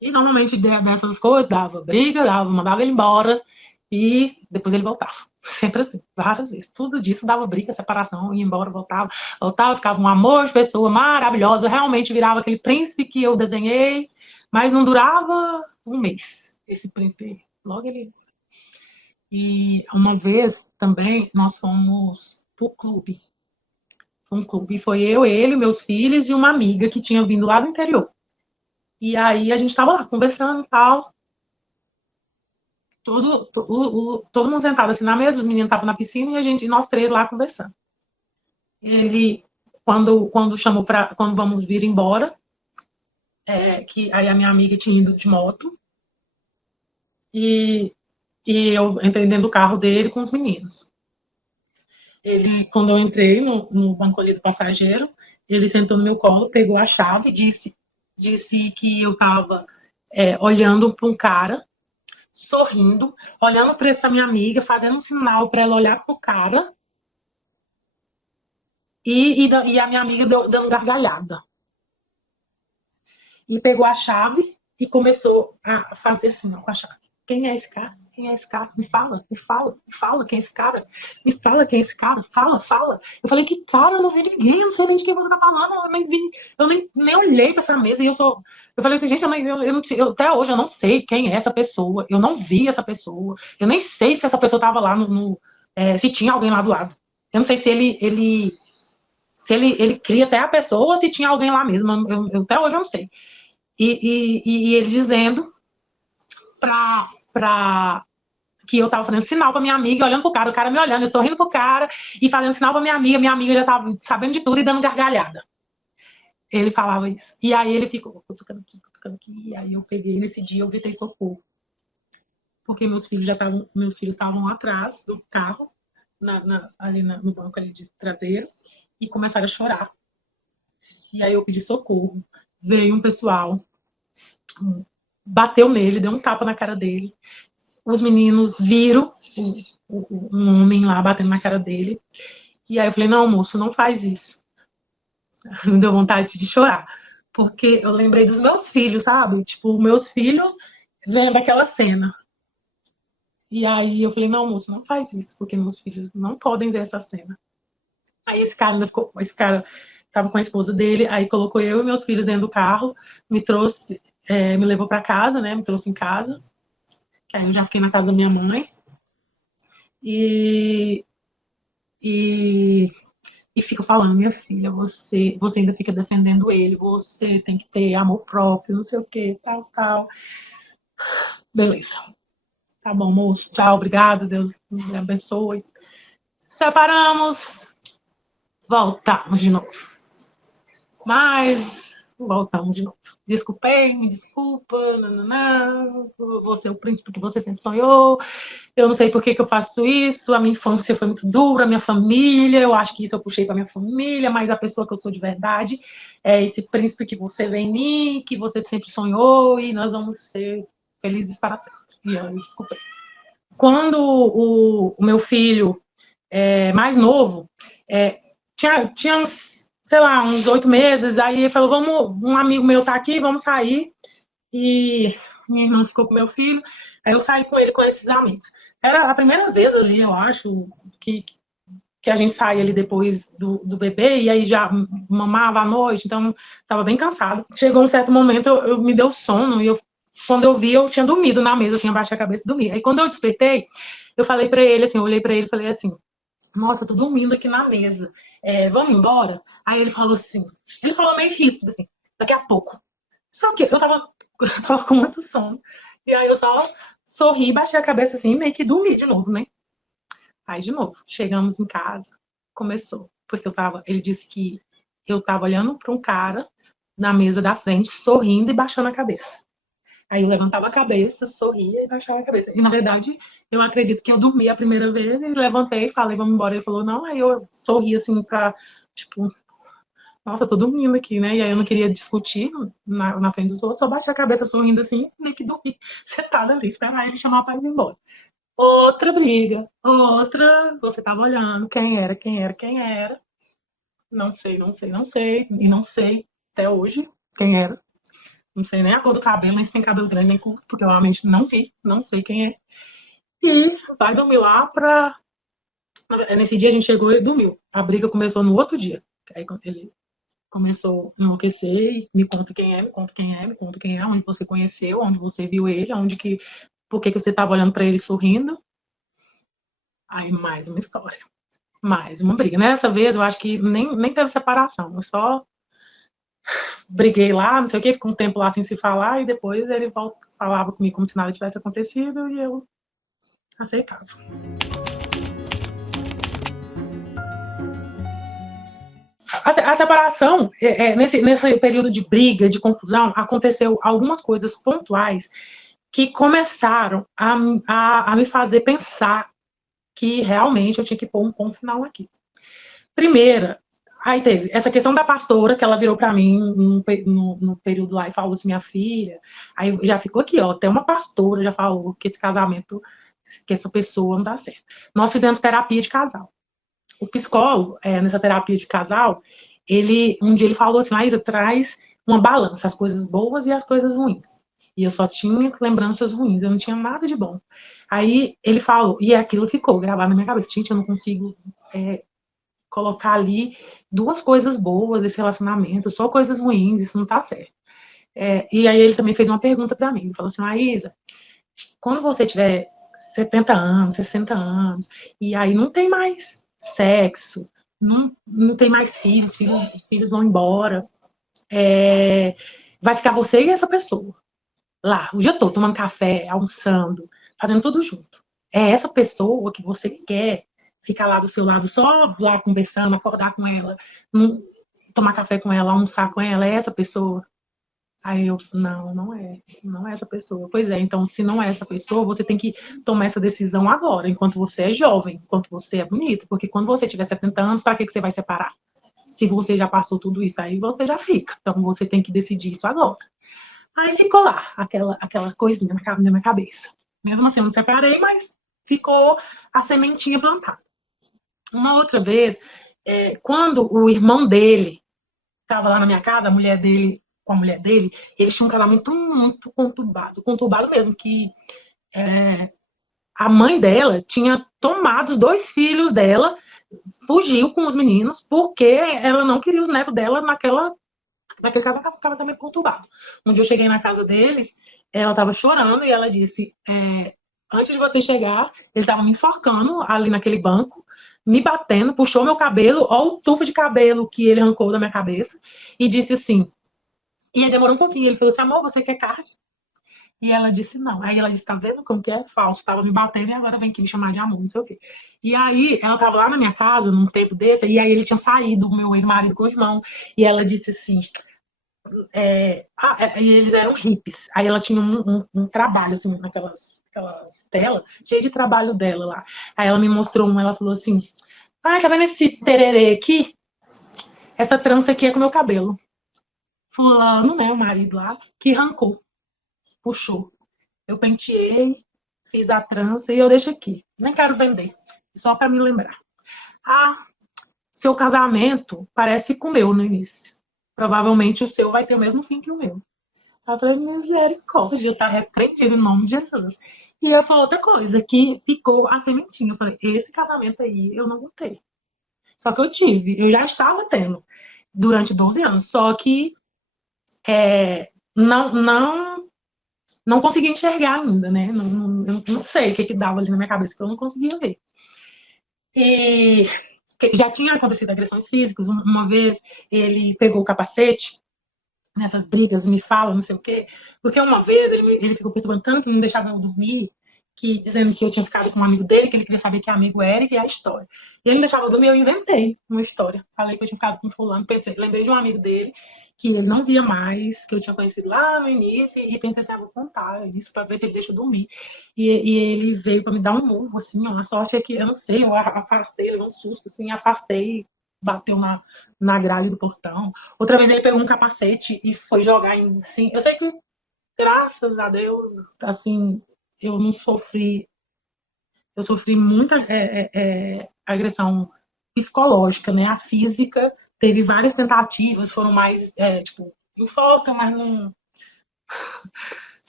E normalmente dessas coisas dava briga, mandava ele embora e depois ele voltava. Sempre assim, várias vezes. Tudo disso dava briga, separação, ia embora, voltava, ficava um amor de pessoa maravilhosa, realmente virava aquele príncipe que eu desenhei, mas não durava um mês, esse príncipe. Logo ele. E uma vez também nós fomos pro clube. Um clube, foi eu, ele, meus filhos e uma amiga que tinha vindo lá do interior. E aí a gente estava lá conversando e tal. Todo mundo sentado assim na mesa, os meninos estavam na piscina e nós 3 lá conversando. Ele, quando chamou para, quando vamos vir embora, que aí a minha amiga tinha ido de moto e, e eu entrei dentro do carro dele com os meninos. Ele, quando eu entrei no banco ali do passageiro, ele sentou no meu colo, pegou a chave, disse que eu estava olhando para um cara, sorrindo, olhando para essa minha amiga, fazendo um sinal para ela olhar para o cara, e a minha amiga dando gargalhada. E pegou a chave e começou a fazer assim, com a chave. Quem é esse cara? Quem é esse cara? Me fala, me fala, me fala quem é esse cara. Me fala quem é esse cara. Fala, fala. Eu falei, que cara? Eu não vi ninguém, eu não sei nem de quem você tá falando. Eu nem olhei pra essa mesa e eu falei assim, gente, até hoje eu não sei quem é essa pessoa. Eu não vi essa pessoa. Eu nem sei se essa pessoa tava lá se tinha alguém lá do lado. Eu não sei se ele cria até a pessoa ou se tinha alguém lá mesmo. Até hoje eu não sei. E ele dizendo que eu tava fazendo sinal pra minha amiga, olhando pro cara, o cara me olhando, eu sorrindo pro cara e fazendo sinal pra minha amiga já tava sabendo de tudo e dando gargalhada. Ele falava isso. E aí ele ficou cutucando aqui, e aí eu peguei, nesse dia eu gritei socorro. Porque meus filhos estavam atrás do carro, ali no banco ali de traseiro, e começaram a chorar. E aí eu pedi socorro. Veio um pessoal, bateu nele, deu um tapa na cara dele. Os meninos viram um homem lá batendo na cara dele. E aí eu falei, não, moço, não faz isso. Me deu vontade de chorar. Porque eu lembrei dos meus filhos, sabe? Tipo, meus filhos vendo aquela cena. E aí eu falei, não, moço, não faz isso, porque meus filhos não podem ver essa cena. Aí esse cara tava com a esposa dele, aí colocou eu e meus filhos dentro do carro, me trouxe, me levou para casa, né? Me trouxe em casa. Aí eu já fiquei na casa da minha mãe. E, e, e fico falando, minha filha, você ainda fica defendendo ele, você tem que ter amor próprio, não sei o que, tal, tal. Beleza. Tá bom, moço. Tchau, obrigado. Deus me abençoe. Separamos, voltamos de novo. Mas voltamos de novo. Desculpei, me desculpa, nananã, vou ser o príncipe que você sempre sonhou. Eu não sei por que eu faço isso. A minha infância foi muito dura, a minha família. Eu acho que isso eu puxei para minha família, mas a pessoa que eu sou de verdade é esse príncipe que você vê em mim, que você sempre sonhou, e nós vamos ser felizes para sempre. E eu desculpei. Quando o meu filho mais novo, tinha uns, sei lá, uns 8 meses, aí ele falou, um amigo meu tá aqui, vamos sair, e minha irmã ficou com meu filho, aí eu saí com ele, com esses amigos. Era a primeira vez ali, eu acho, que a gente saía ali depois do bebê, e aí já mamava à noite, então estava bem cansado. Chegou um certo momento, me deu sono, e quando eu vi, eu tinha dormido na mesa, assim, abaixei a cabeça e dormi. Aí quando eu despertei, eu falei para ele, assim, eu olhei para ele e falei assim, nossa, tô dormindo aqui na mesa, vamos embora? Aí ele falou assim, ele falou meio ríspido, assim, daqui a pouco. Só que eu tava, tava com muito sono, e aí eu só sorri, baixei a cabeça assim, meio que dormi de novo, né? Aí de novo, chegamos em casa, começou, porque ele disse que eu tava olhando para um cara na mesa da frente, sorrindo e baixando a cabeça. Aí eu levantava a cabeça, sorria e baixava a cabeça. E, na verdade, eu acredito que eu dormi a primeira vez e levantei e falei, vamos embora. Ele falou, não. Aí eu sorri assim pra, tipo, nossa, tô dormindo aqui, né? E aí eu não queria discutir na frente dos outros, só baixei a cabeça sorrindo assim, meio que dormi, sentada ali, esperar ele chamar pra ir embora. Outra briga, outra, você tava olhando, quem era, quem era, quem era. Não sei, não sei, não sei. E não sei até hoje quem era. Não sei nem a cor do cabelo, nem se tem cabelo grande nem curto, porque eu realmente não vi, não sei quem é. E vai dormir lá pra. Nesse dia a gente chegou e dormiu. A briga começou no outro dia. Aí ele começou a enlouquecer e me conta quem é, me conta quem é, me conta quem é, onde você conheceu, onde você viu ele, onde que. Por que você estava olhando para ele sorrindo. Aí mais uma história. Mais uma briga. Nessa vez eu acho que nem teve separação. Eu só briguei lá, não sei o que, ficou um tempo lá sem se falar, e depois ele falava comigo como se nada tivesse acontecido, e eu aceitava. A separação, nesse período de briga, de confusão, aconteceu algumas coisas pontuais que começaram a me fazer pensar que realmente eu tinha que pôr um ponto final aqui. Primeira, aí teve essa questão da pastora, que ela virou para mim no período lá e falou assim, minha filha, aí já ficou aqui, ó, até uma pastora já falou que esse casamento, que essa pessoa não dá certo. Nós fizemos terapia de casal. O psicólogo, nessa terapia de casal, um dia ele falou assim, Laísa, traz uma balança, as coisas boas e as coisas ruins. E eu só tinha lembranças ruins, eu não tinha nada de bom. Aí ele falou, e aquilo ficou gravado na minha cabeça, gente, eu não consigo colocar ali duas coisas boas desse relacionamento, só coisas ruins, isso não tá certo. E aí ele também fez uma pergunta para mim, ele falou assim, Laísa, quando você tiver 70 anos, 60 anos, e aí não tem mais sexo, não tem mais filhos vão embora, vai ficar você e essa pessoa lá, o dia todo, tomando café, almoçando, fazendo tudo junto. É essa pessoa que você quer ficar lá do seu lado, só lá conversando, acordar com ela, tomar café com ela, almoçar com ela, é essa pessoa? Aí eu, não é essa pessoa. Pois é, então, se não é essa pessoa, você tem que tomar essa decisão agora, enquanto você é jovem, enquanto você é bonito, porque quando você tiver 70 anos, para que você vai separar? Se você já passou tudo isso aí, você já fica. Então, você tem que decidir isso agora. Aí ficou lá, aquela coisinha na minha cabeça. Mesmo assim, eu não separei, mas ficou a sementinha plantada. Uma outra vez, quando o irmão dele estava lá na minha casa, a mulher dele, com a mulher dele, eles tinham um casamento muito conturbado mesmo, que a mãe dela tinha tomado os 2 filhos dela, fugiu com os meninos, porque ela não queria os netos dela naquele casamento conturbado. Um dia eu cheguei na casa deles, ela estava chorando e ela disse: antes de você chegar, ele estava me enforcando ali naquele banco, me batendo, puxou meu cabelo, ó o tufo de cabelo que ele arrancou da minha cabeça, e disse assim. E aí demorou um pouquinho, ele falou assim: amor, você quer carne? E ela disse não. Aí ela disse: tá vendo como que é falso? Tava me batendo e agora vem aqui me chamar de amor, não sei o quê. E aí ela tava lá na minha casa, num tempo desse, e aí ele tinha saído, o meu ex-marido com o irmão, e ela disse assim: e eles eram hippies. Aí ela tinha um trabalho, assim, aquelas telas, cheio de trabalho dela lá. Aí ela me mostrou ela falou assim: tá vendo esse tererê aqui? Essa trança aqui é com o meu cabelo. Fulano, né, o marido lá, que arrancou, puxou. Eu penteei, fiz a trança e eu deixo aqui. Nem quero vender, só para me lembrar. Ah, seu casamento parece com o meu no início. Provavelmente o seu vai ter o mesmo fim que o meu. Eu falei: misericórdia, tá repreendido em nome de Jesus. E ela falou outra coisa, que ficou a sementinha. Eu falei: esse casamento aí eu não gostei. Só que eu já estava tendo durante 12 anos, só que não, não consegui enxergar ainda, né? Não sei o que dava ali na minha cabeça, que eu não conseguia ver. E já tinha acontecido agressões físicas. Uma vez ele pegou o capacete nessas brigas, me fala, não sei o quê, porque uma vez ele ficou perturbando tanto, não deixava eu dormir, que dizendo que eu tinha ficado com um amigo dele, que ele queria saber que amigo era e que é a história. E ele não deixava eu dormir, eu inventei uma história. Falei que eu tinha ficado com fulano, pensei, lembrei de um amigo dele, que ele não via mais, que eu tinha conhecido lá no início, e pensei assim: vou contar isso para ver se ele deixa eu dormir. E ele veio para me dar um murro, assim, ó, a sorte é que, eu não sei, eu afastei, levou um susto, assim, afastei, bateu na grade do portão. Outra vez ele pegou um capacete e foi jogar em si. Eu sei que, graças a Deus, assim, eu não sofri. Eu sofri muita agressão psicológica, né? A física teve várias tentativas, foram mais, tipo, enfoca, mas não.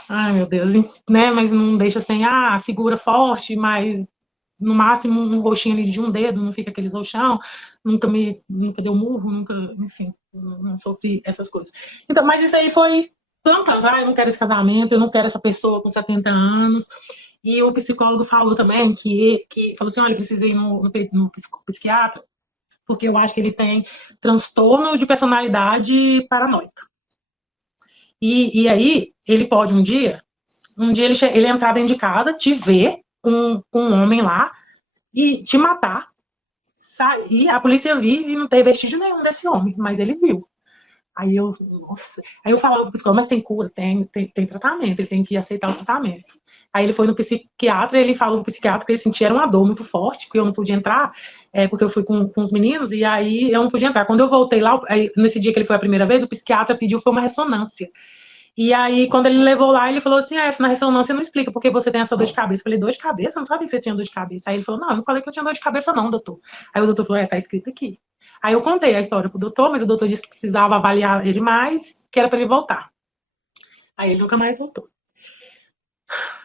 Ai, meu Deus, né? Mas não deixa assim, segura forte, mas no máximo um roxinho ali de um dedo, não fica aqueles roxão, nunca deu murro, nunca, enfim, não sofri essas coisas. Então, mas isso aí foi tantas, eu não quero esse casamento, eu não quero essa pessoa com 70 anos. E o psicólogo falou também que falou assim: olha, eu precisei ir no psiquiatra, porque eu acho que ele tem transtorno de personalidade paranoica. E aí, ele pode um dia ele entrar dentro de casa, te ver com um homem lá e te matar, sair, a polícia vir e não ter vestígio nenhum desse homem, mas ele viu. Aí eu falava pro psicólogo: mas tem cura? Tem tratamento, ele tem que aceitar o tratamento. Aí ele foi no psiquiatra, ele falou pro psiquiatra que ele sentia uma dor muito forte, que eu não podia entrar, porque eu fui com os meninos, e aí eu não podia entrar. Quando eu voltei lá, nesse dia que ele foi a primeira vez, o psiquiatra pediu, foi uma ressonância. E aí, quando ele levou lá, ele falou assim: essa na ressonância não explica porque você tem essa dor de cabeça. Eu falei: dor de cabeça? Eu não sabia que você tinha dor de cabeça. Aí ele falou: não, eu não falei que eu tinha dor de cabeça não, doutor. Aí o doutor falou: tá escrito aqui. Aí eu contei a história pro doutor, mas o doutor disse que precisava avaliar ele mais, que era para ele voltar. Aí ele nunca mais voltou.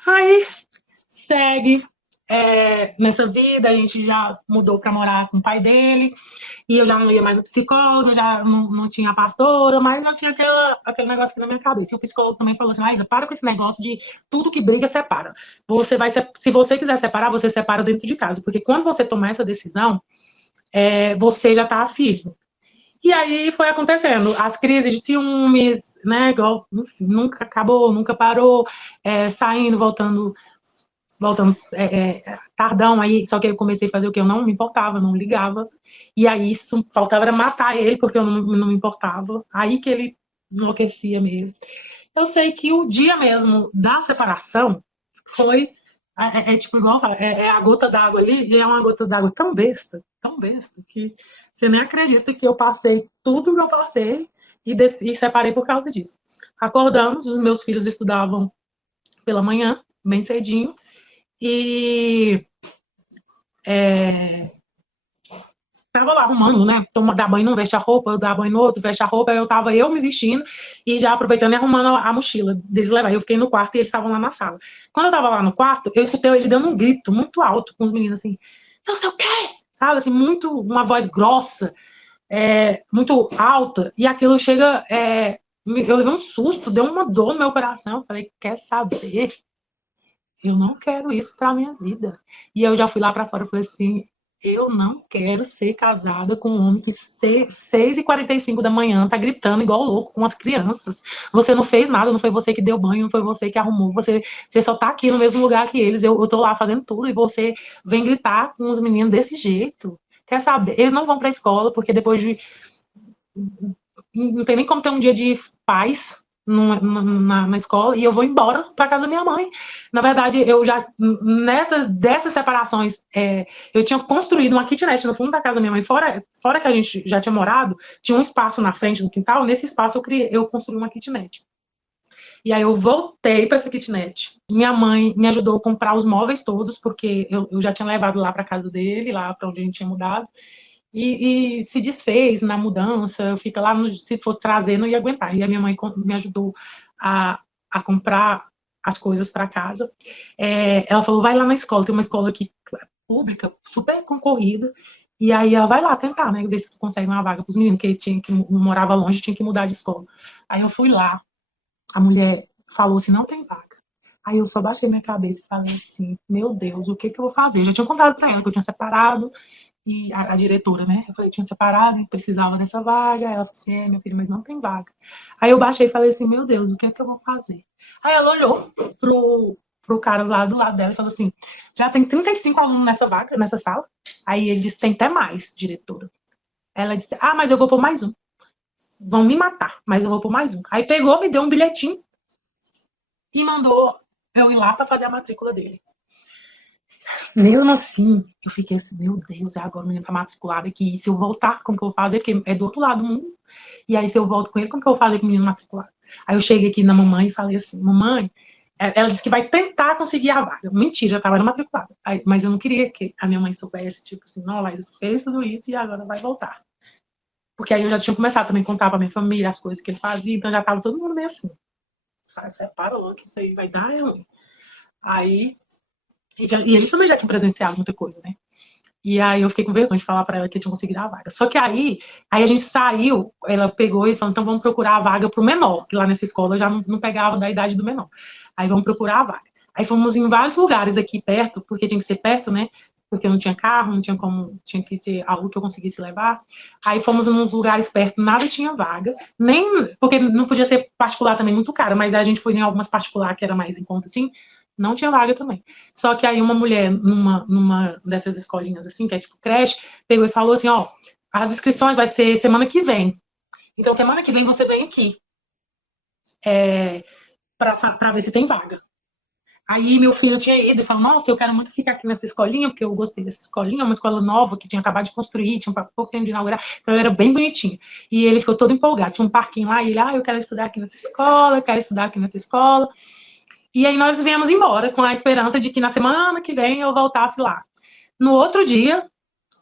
Aí segue nessa vida, a gente já mudou para morar com o pai dele, e eu já não ia mais no psicólogo, eu já não tinha pastora, mas não tinha aquele negócio aqui na minha cabeça. E o psicólogo também falou assim: Laísa, para com esse negócio de tudo que briga, separa. Se você quiser separar, você separa dentro de casa, porque quando você tomar essa decisão, você já está firme. E aí foi acontecendo, as crises de ciúmes, né, igual, enfim, nunca acabou, nunca parou, saindo, voltando tardão, aí, só que eu comecei a fazer o que eu não me importava, não ligava, e aí isso faltava era matar ele, porque eu não me importava, aí que ele enlouquecia mesmo. Eu sei que o dia mesmo da separação foi, tipo, igual a gota d'água ali, e é uma gota d'água tão besta, que você nem acredita que eu passei tudo que eu passei e separei por causa disso. Acordamos, os meus filhos estudavam pela manhã, bem cedinho, e tava lá arrumando, né? Dar banho num, veste a roupa, dar banho no outro, veste a roupa. Aí eu tava me vestindo e já aproveitando e arrumando a mochila deles levar. Eu fiquei no quarto e eles estavam lá na sala. Quando eu tava lá no quarto, eu escutei ele dando um grito muito alto com os meninos assim, não sei o quê, sabe? Assim, muito, uma voz grossa, muito alta. E aquilo chega, eu levei um susto, deu uma dor no meu coração. Eu falei, quer saber? Eu não quero isso para minha vida. E eu já fui lá para fora e falei assim, eu não quero ser casada com um homem que 6h45 da manhã tá gritando igual louco com as crianças. Você não fez nada, não foi você que deu banho, não foi você que arrumou, você só tá aqui no mesmo lugar que eles, eu tô lá fazendo tudo e você vem gritar com os meninos desse jeito. Quer saber? Eles não vão pra escola porque depois de... Não tem nem como ter um dia de paz na escola, e eu vou embora para casa da minha mãe. Na verdade, eu já, dessas separações, eu tinha construído uma kitnet no fundo da casa da minha mãe, fora que a gente já tinha morado, tinha um espaço na frente do quintal, nesse espaço eu construí uma kitnet. E aí eu voltei para essa kitnet. Minha mãe me ajudou a comprar os móveis todos, porque eu já tinha levado lá para casa dele, lá para onde a gente tinha mudado. E se desfez na mudança, fica lá, se fosse trazer, não ia aguentar. E a minha mãe me ajudou a comprar as coisas para casa. Ela falou, vai lá na escola, tem uma escola aqui pública, super concorrida, e aí ela vai lá tentar, né, ver se tu consegue uma vaga para os meninos, que morava longe, tinha que mudar de escola. Aí eu fui lá, a mulher falou assim, não tem vaga. Aí eu só baixei minha cabeça e falei assim, meu Deus, o que eu vou fazer? Eu já tinha contado para ela que eu tinha separado, e a diretora, né? Eu falei, tinha separado, precisava dessa vaga. Ela falou assim, meu filho, mas não tem vaga. Aí eu baixei e falei assim, meu Deus, o que é que eu vou fazer? Aí ela olhou pro cara lá do lado dela e falou assim, já tem 35 alunos nessa vaga, nessa sala? Aí ele disse, tem até mais, diretora. Ela disse, mas eu vou pôr mais um. Vão me matar, mas eu vou pôr mais um. Aí pegou, me deu um bilhetinho e mandou eu ir lá para fazer a matrícula dele. Mesmo assim, eu fiquei assim, meu Deus, agora o menino tá matriculado aqui. Se eu voltar, como que eu vou fazer? Porque é do outro lado do mundo. E aí, se eu volto com ele, como que eu vou fazer com o menino matriculado? Aí eu cheguei aqui na mamãe e falei assim, mamãe, ela disse que vai tentar conseguir a vaga. Mentira, já tava matriculada. Mas eu não queria que a minha mãe soubesse, tipo assim, não, Laís fez tudo isso e agora vai voltar. Porque aí eu já tinha começado também a contar pra minha família as coisas que ele fazia, então já tava todo mundo meio assim. Separa logo que isso aí vai dar ruim. Aí e eles também já tinham presenciado muita coisa, né? E aí eu fiquei com vergonha de falar para ela que eu tinha conseguido a vaga. Só que aí a gente saiu, ela pegou e falou, então vamos procurar a vaga para o menor, que lá nessa escola já não pegava da idade do menor. Aí vamos procurar a vaga. Aí fomos em vários lugares aqui perto, porque tinha que ser perto, né? Porque eu não tinha carro, não tinha como, tinha que ser algo que eu conseguisse levar. Aí fomos em uns lugares perto, nada tinha vaga, nem, porque não podia ser particular também muito caro, mas a gente foi em algumas particular que era mais em conta, assim, não tinha vaga também. Só que aí uma mulher, numa dessas escolinhas assim, que é tipo creche, pegou e falou assim, ó, as inscrições vai ser semana que vem. Então, semana que vem você vem aqui para ver se tem vaga. Aí meu filho tinha ido e falou, nossa, eu quero muito ficar aqui nessa escolinha, porque eu gostei dessa escolinha, uma escola nova que tinha acabado de construir, tinha pouco tempo de inaugurar, então ela era bem bonitinha. E ele ficou todo empolgado, tinha um parquinho lá, e ele, eu quero estudar aqui nessa escola, quero estudar aqui nessa escola. E aí nós viemos embora com a esperança de que na semana que vem eu voltasse lá. No outro dia,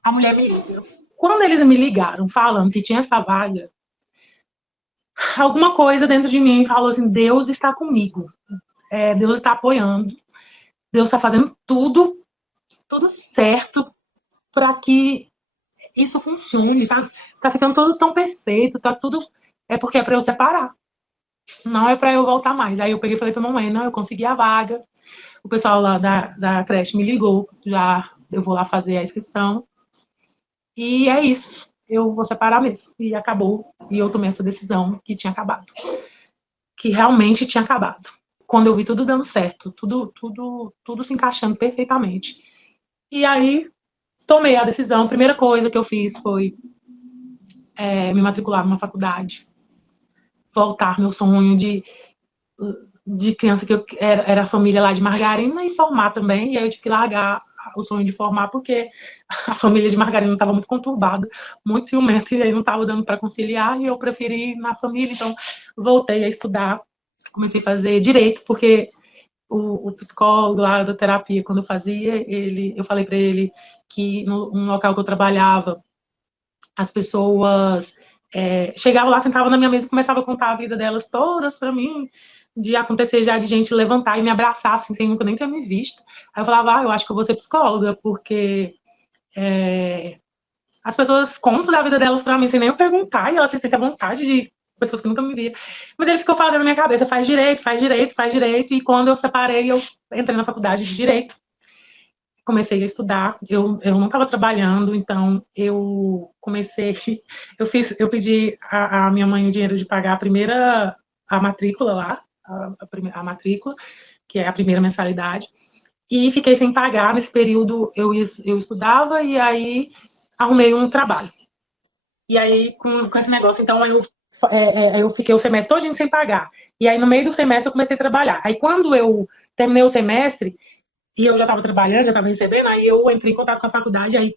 a mulher me liga. Quando eles me ligaram falando que tinha essa vaga, alguma coisa dentro de mim falou assim, Deus está comigo. Deus está apoiando. Deus está fazendo tudo certo para que isso funcione. Tá ficando tudo tão perfeito, tá tudo... É porque é para eu separar. Não é para eu voltar mais. Aí eu peguei e falei para a mamãe, não, eu consegui a vaga. O pessoal lá da creche me ligou, já eu vou lá fazer a inscrição. E é isso. Eu vou separar mesmo. E acabou. E eu tomei essa decisão que tinha acabado. Que realmente tinha acabado. Quando eu vi tudo dando certo, tudo se encaixando perfeitamente. E aí, tomei a decisão. A primeira coisa que eu fiz foi me matricular numa faculdade. Voltar meu sonho de criança que eu era a família lá de Margarina e formar também. E aí eu tive que largar o sonho de formar porque a família de Margarina estava muito conturbada, muito ciumenta, e aí não estava dando para conciliar, e eu preferi ir na família, então voltei a estudar, comecei a fazer direito, porque o psicólogo lá da terapia, quando eu fazia, eu falei para ele que no local que eu trabalhava, As pessoas chegavam lá, sentavam na minha mesa e começavam a contar a vida delas todas para mim, de acontecer já de gente levantar e me abraçar, assim, sem nunca nem ter me visto. Aí eu falava, eu acho que eu vou ser psicóloga, porque as pessoas contam da vida delas para mim sem nem eu perguntar, e elas se sentem à vontade de pessoas que nunca me viam. Mas ele ficou falando na minha cabeça, faz direito, faz direito, faz direito, e quando eu separei, eu entrei na faculdade de Direito, comecei a estudar, eu não estava trabalhando, então eu comecei, eu pedi a minha mãe o dinheiro de pagar a matrícula lá, a matrícula, que é a primeira mensalidade, e fiquei sem pagar. Nesse período eu estudava e aí arrumei um trabalho. E aí, com esse negócio, então, eu fiquei o semestre todo sem pagar. E aí, no meio do semestre, eu comecei a trabalhar. Aí, quando eu terminei o semestre, e eu já estava trabalhando, já estava recebendo, aí eu entrei em contato com a faculdade, aí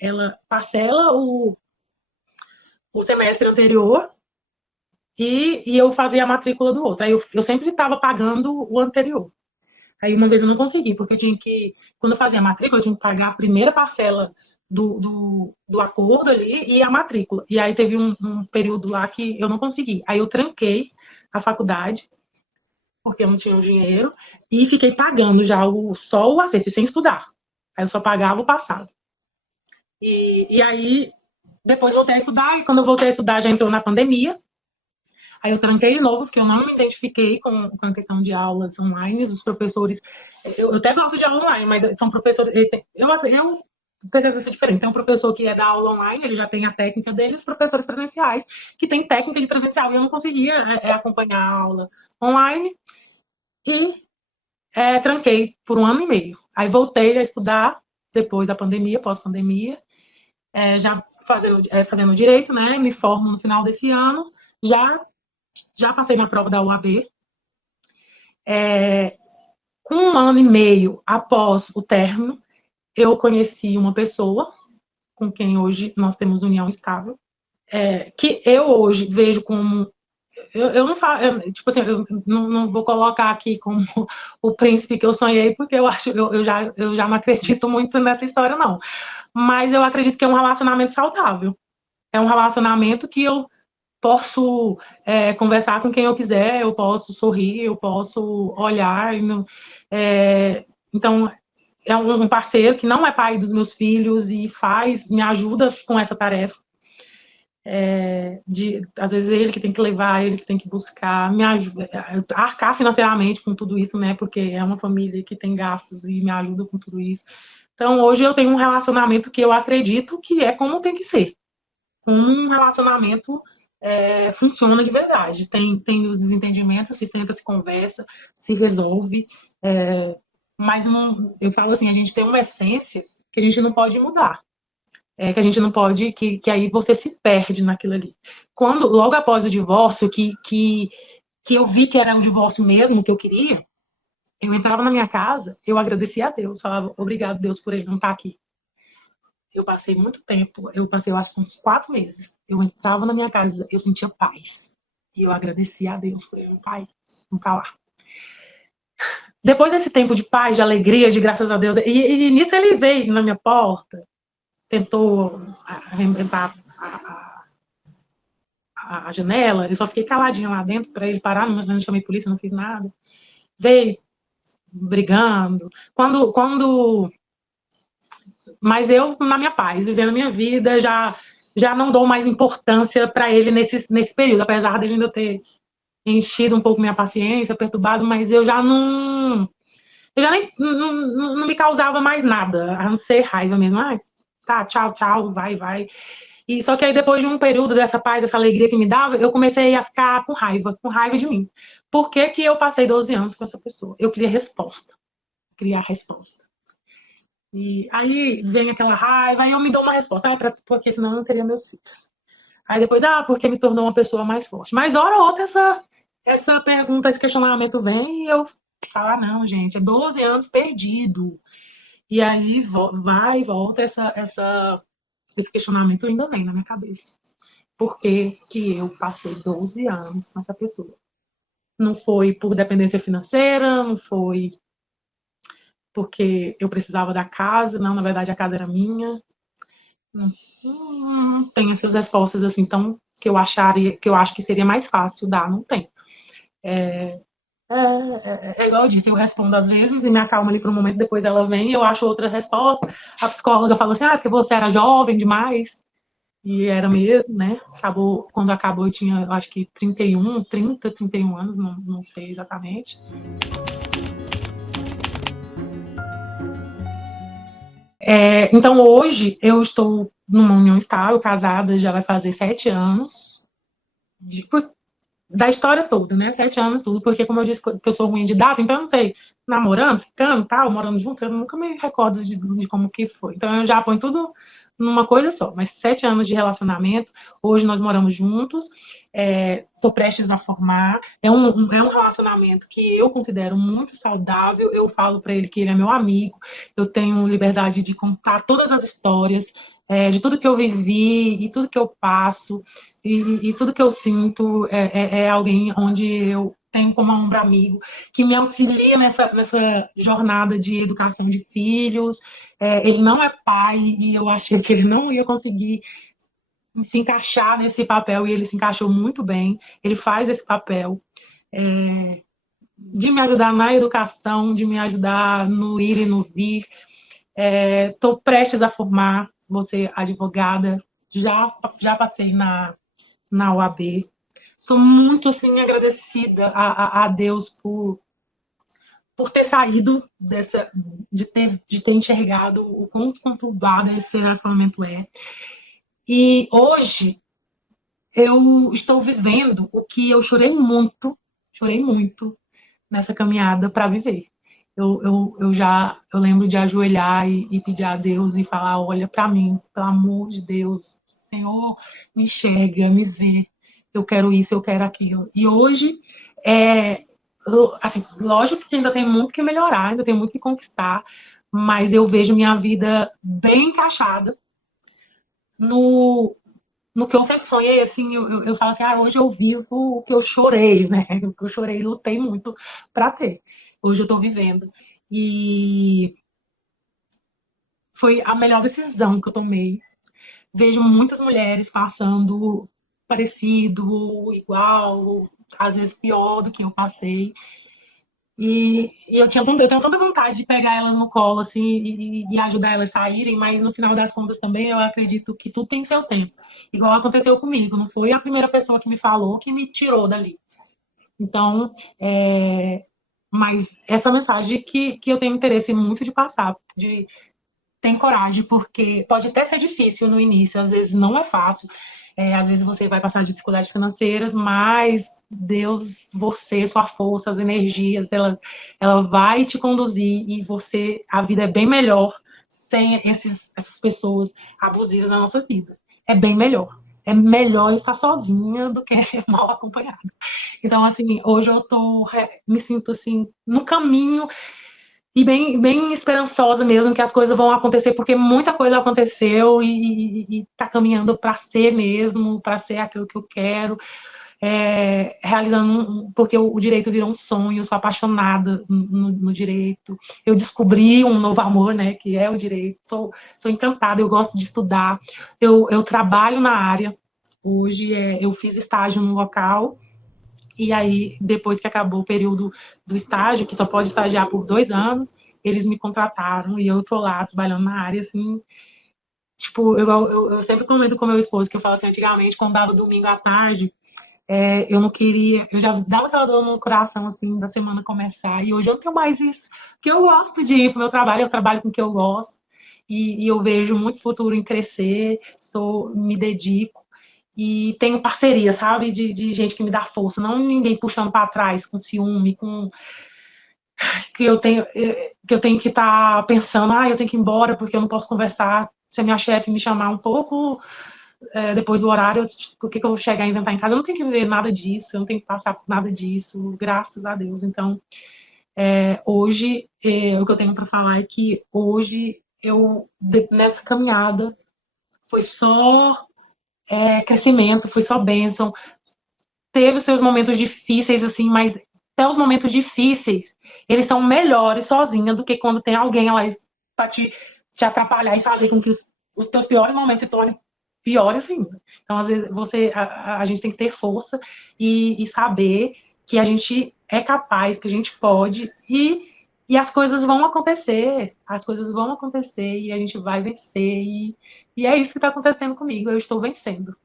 ela parcela o semestre anterior e eu fazia a matrícula do outro. Aí eu sempre estava pagando o anterior. Aí uma vez eu não consegui, porque eu tinha que, quando eu fazia a matrícula, eu tinha que pagar a primeira parcela do acordo ali e a matrícula. E aí teve um período lá que eu não consegui. Aí eu tranquei a faculdade, porque eu não tinha o dinheiro, e fiquei pagando já só o acerto, sem estudar. Aí eu só pagava o passado. E aí, depois voltei a estudar, e quando eu voltei a estudar, já entrou na pandemia. Aí eu tranquei de novo, porque eu não me identifiquei com a questão de aulas online. Os professores, eu até gosto de aula online, mas são professores. Eu percebo isso diferente. Tem um professor que é da aula online, ele já tem a técnica dele, e os professores presenciais, que tem técnica de presencial. E eu não conseguia acompanhar a aula online e tranquei por 1 ano e meio. Aí voltei a estudar depois da pandemia, pós-pandemia, já fazendo direito, né? Me formo no final desse ano, já passei na prova da UAB. Com 1 ano e meio após o término, eu conheci uma pessoa com quem hoje nós temos união estável, que eu hoje vejo como eu não falo, tipo assim, eu não vou colocar aqui como o príncipe que eu sonhei, porque eu acho, eu já não acredito muito nessa história, não. Mas eu acredito que é um relacionamento saudável. É um relacionamento que eu posso conversar com quem eu quiser, eu posso sorrir, eu posso olhar. Então, é um parceiro que não é pai dos meus filhos e me ajuda com essa tarefa. Às vezes ele que tem que levar, ele que tem que buscar, me ajuda, arcar financeiramente com tudo isso, né? Porque é uma família que tem gastos e me ajuda com tudo isso. Então, hoje eu tenho um relacionamento que eu acredito que é como tem que ser. Um relacionamento funciona de verdade. Tem os desentendimentos, se senta, se conversa, se resolve. Mas não, eu falo assim, a gente tem uma essência que a gente não pode mudar. Que a gente não pode, que aí você se perde naquilo ali. Quando, logo após o divórcio, que eu vi que era um divórcio mesmo que eu queria, eu entrava na minha casa, eu agradecia a Deus, falava, obrigado, Deus, por ele não estar aqui. Eu passei muito tempo, eu passei, eu acho que uns 4 meses. Eu entrava na minha casa, eu sentia paz. E eu agradecia a Deus por ele não estar lá. Depois desse tempo de paz, de alegria, de graças a Deus, e nisso ele veio na minha porta, tentou arrebentar a janela, eu só fiquei caladinha lá dentro para ele parar, não chamei polícia, não fiz nada. Veio brigando. Mas eu, na minha paz, vivendo a minha vida, já não dou mais importância para ele nesse período, apesar dele ainda ter enchido um pouco minha paciência, perturbado, mas eu já não. Eu já nem não me causava mais nada, a não ser raiva mesmo. Ah, tá, tchau, tchau, vai, vai. E só que aí depois de um período dessa paz, dessa alegria que me dava, eu comecei a ficar com raiva de mim. Por que que eu passei 12 anos com essa pessoa? Eu queria resposta, criar resposta. E aí vem aquela raiva, aí eu me dou uma resposta, porque senão eu não teria meus filhos. Aí depois, porque me tornou uma pessoa mais forte. Mas hora ou outra essa pergunta, esse questionamento vem e eu falo, não, gente, é 12 anos perdido. E aí vai e volta esse questionamento ainda vem na minha cabeça. Por que que eu passei 12 anos com essa pessoa? Não foi por dependência financeira, não foi porque eu precisava da casa, não, na verdade a casa era minha. Não, não tem essas respostas assim tão que eu acharia, que eu acho que seria mais fácil dar, não tem. É igual eu disse, eu respondo às vezes e me acalmo ali por um momento, depois ela vem e eu acho outra resposta. A psicóloga fala assim, porque você era jovem demais, e era mesmo, né? Acabou, quando acabou eu tinha, eu acho que 31 anos, não sei exatamente. Então hoje eu estou numa união estável, casada, já vai fazer 7 anos, de, da história toda, né? 7 anos, tudo, porque como eu disse que eu sou ruim de data, então eu não sei, namorando, ficando, tal, morando junto, eu nunca me recordo de como que foi. Então eu já ponho tudo numa coisa só. Mas 7 anos de relacionamento, hoje nós moramos juntos, estou prestes a formar. É um relacionamento que eu considero muito saudável. Eu falo para ele que ele é meu amigo, eu tenho liberdade de contar todas as histórias, de tudo que eu vivi e tudo que eu passo. E tudo que eu sinto é alguém onde eu tenho como ombro amigo, que me auxilia nessa jornada de educação de filhos. Ele não é pai e eu achei que ele não ia conseguir se encaixar nesse papel e ele se encaixou muito bem. Ele faz esse papel de me ajudar na educação, de me ajudar no ir e no vir. Estou prestes a formar, vou ser advogada, já passei na UAB. Sou muito assim agradecida a Deus por ter saído de ter enxergado o quão conturbado esse relacionamento é. E hoje eu estou vivendo o que eu chorei muito nessa caminhada para viver. Eu lembro de ajoelhar e pedir a Deus e falar: olha para mim, pelo amor de Deus, Senhor, me enxerga, me vê, eu quero isso, eu quero aquilo. E hoje, assim, lógico que ainda tem muito que melhorar, ainda tem muito que conquistar, mas eu vejo minha vida bem encaixada no, no que eu sempre sonhei, assim, eu falo assim, hoje eu vivo o que eu chorei, né? O que eu chorei, lutei muito para ter. Hoje eu tô vivendo. E foi a melhor decisão que eu tomei. Vejo muitas mulheres passando parecido, igual, às vezes pior do que eu passei. E eu tenho tanta vontade de pegar elas no colo, assim, e ajudar elas a saírem, mas no final das contas também eu acredito que tudo tem seu tempo. Igual aconteceu comigo, não foi a primeira pessoa que me falou que me tirou dali. Então, mas essa mensagem que eu tenho interesse muito de passar, de tem coragem, porque pode até ser difícil no início, às vezes não é fácil, às vezes você vai passar dificuldades financeiras, mas Deus, você, sua força, as energias, ela vai te conduzir e a vida é bem melhor sem essas pessoas abusivas na nossa vida. É bem melhor. É melhor estar sozinha do que mal acompanhada. Então, assim, hoje me sinto assim, no caminho e bem esperançosa mesmo que as coisas vão acontecer, porque muita coisa aconteceu e tá caminhando para ser mesmo, para ser aquilo que eu quero, realizando, porque o direito virou um sonho, eu sou apaixonada no direito, eu descobri um novo amor, né, que é o direito, sou encantada, eu gosto de estudar, eu trabalho na área, hoje eu fiz estágio no local, e aí, depois que acabou o período do estágio, que só pode estagiar por 2 anos, eles me contrataram e eu tô lá trabalhando na área, assim, tipo, eu sempre comento com meu esposo que eu falo assim, antigamente, quando dava domingo à tarde, eu não queria, eu já dava aquela dor no coração, assim, da semana começar, e hoje eu não tenho mais isso, porque eu gosto de ir pro meu trabalho, eu trabalho com o que eu gosto, e eu vejo muito futuro em crescer, me dedico, e tenho parceria, sabe, de gente que me dá força, não ninguém puxando para trás, com ciúme, com que eu tenho que estar pensando, eu tenho que ir embora porque eu não posso conversar, se a minha chefe me chamar um pouco depois do horário, o que eu vou chegar e inventar em casa, eu não tenho que viver nada disso, eu não tenho que passar por nada disso, graças a Deus. Então, hoje, o que eu tenho para falar é que hoje, nessa caminhada, foi só crescimento, foi só bênção, teve os seus momentos difíceis, assim, mas até os momentos difíceis, eles são melhores sozinha do que quando tem alguém lá para te atrapalhar e fazer com que os teus piores momentos se tornem piores ainda. Então, às vezes, a gente tem que ter força e saber que a gente é capaz, que a gente pode, e as coisas vão acontecer, e a gente vai vencer, e é isso que está acontecendo comigo, eu estou vencendo.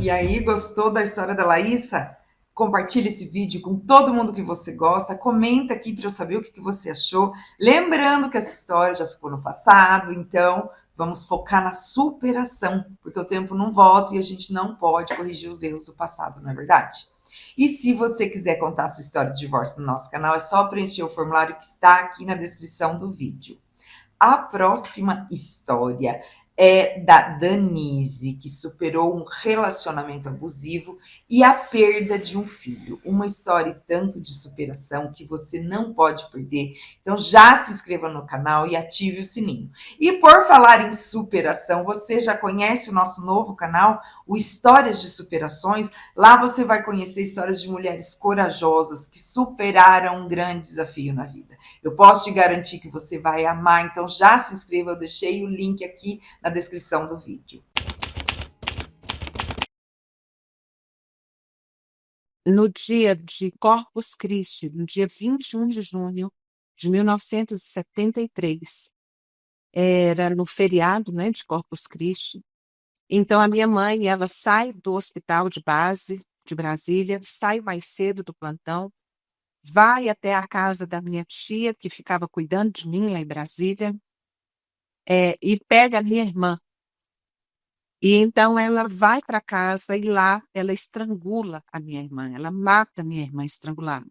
E aí, gostou da história da Laísa? Compartilhe esse vídeo com todo mundo que você gosta, comenta aqui para eu saber o que você achou. Lembrando que essa história já ficou no passado, então vamos focar na superação, porque o tempo não volta e a gente não pode corrigir os erros do passado, não é verdade? E se você quiser contar a sua história de divórcio no nosso canal, é só preencher o formulário que está aqui na descrição do vídeo. A próxima história é da Danise, que superou um relacionamento abusivo e a perda de um filho. Uma história e tanto de superação que você não pode perder. Então já se inscreva no canal e ative o sininho. E por falar em superação, você já conhece o nosso novo canal, o Histórias de Superações? Lá você vai conhecer histórias de mulheres corajosas que superaram um grande desafio na vida. Eu posso te garantir que você vai amar, então já se inscreva, eu deixei o link aqui na descrição do vídeo. No dia de Corpus Christi, no dia 21 de junho de 1973, era no feriado, né, de Corpus Christi. Então, a minha mãe, ela sai do hospital de base de Brasília, sai mais cedo do plantão, vai até a casa da minha tia, que ficava cuidando de mim lá em Brasília, e pega a minha irmã. E então ela vai para casa e lá ela estrangula a minha irmã, ela mata a minha irmã estrangulada.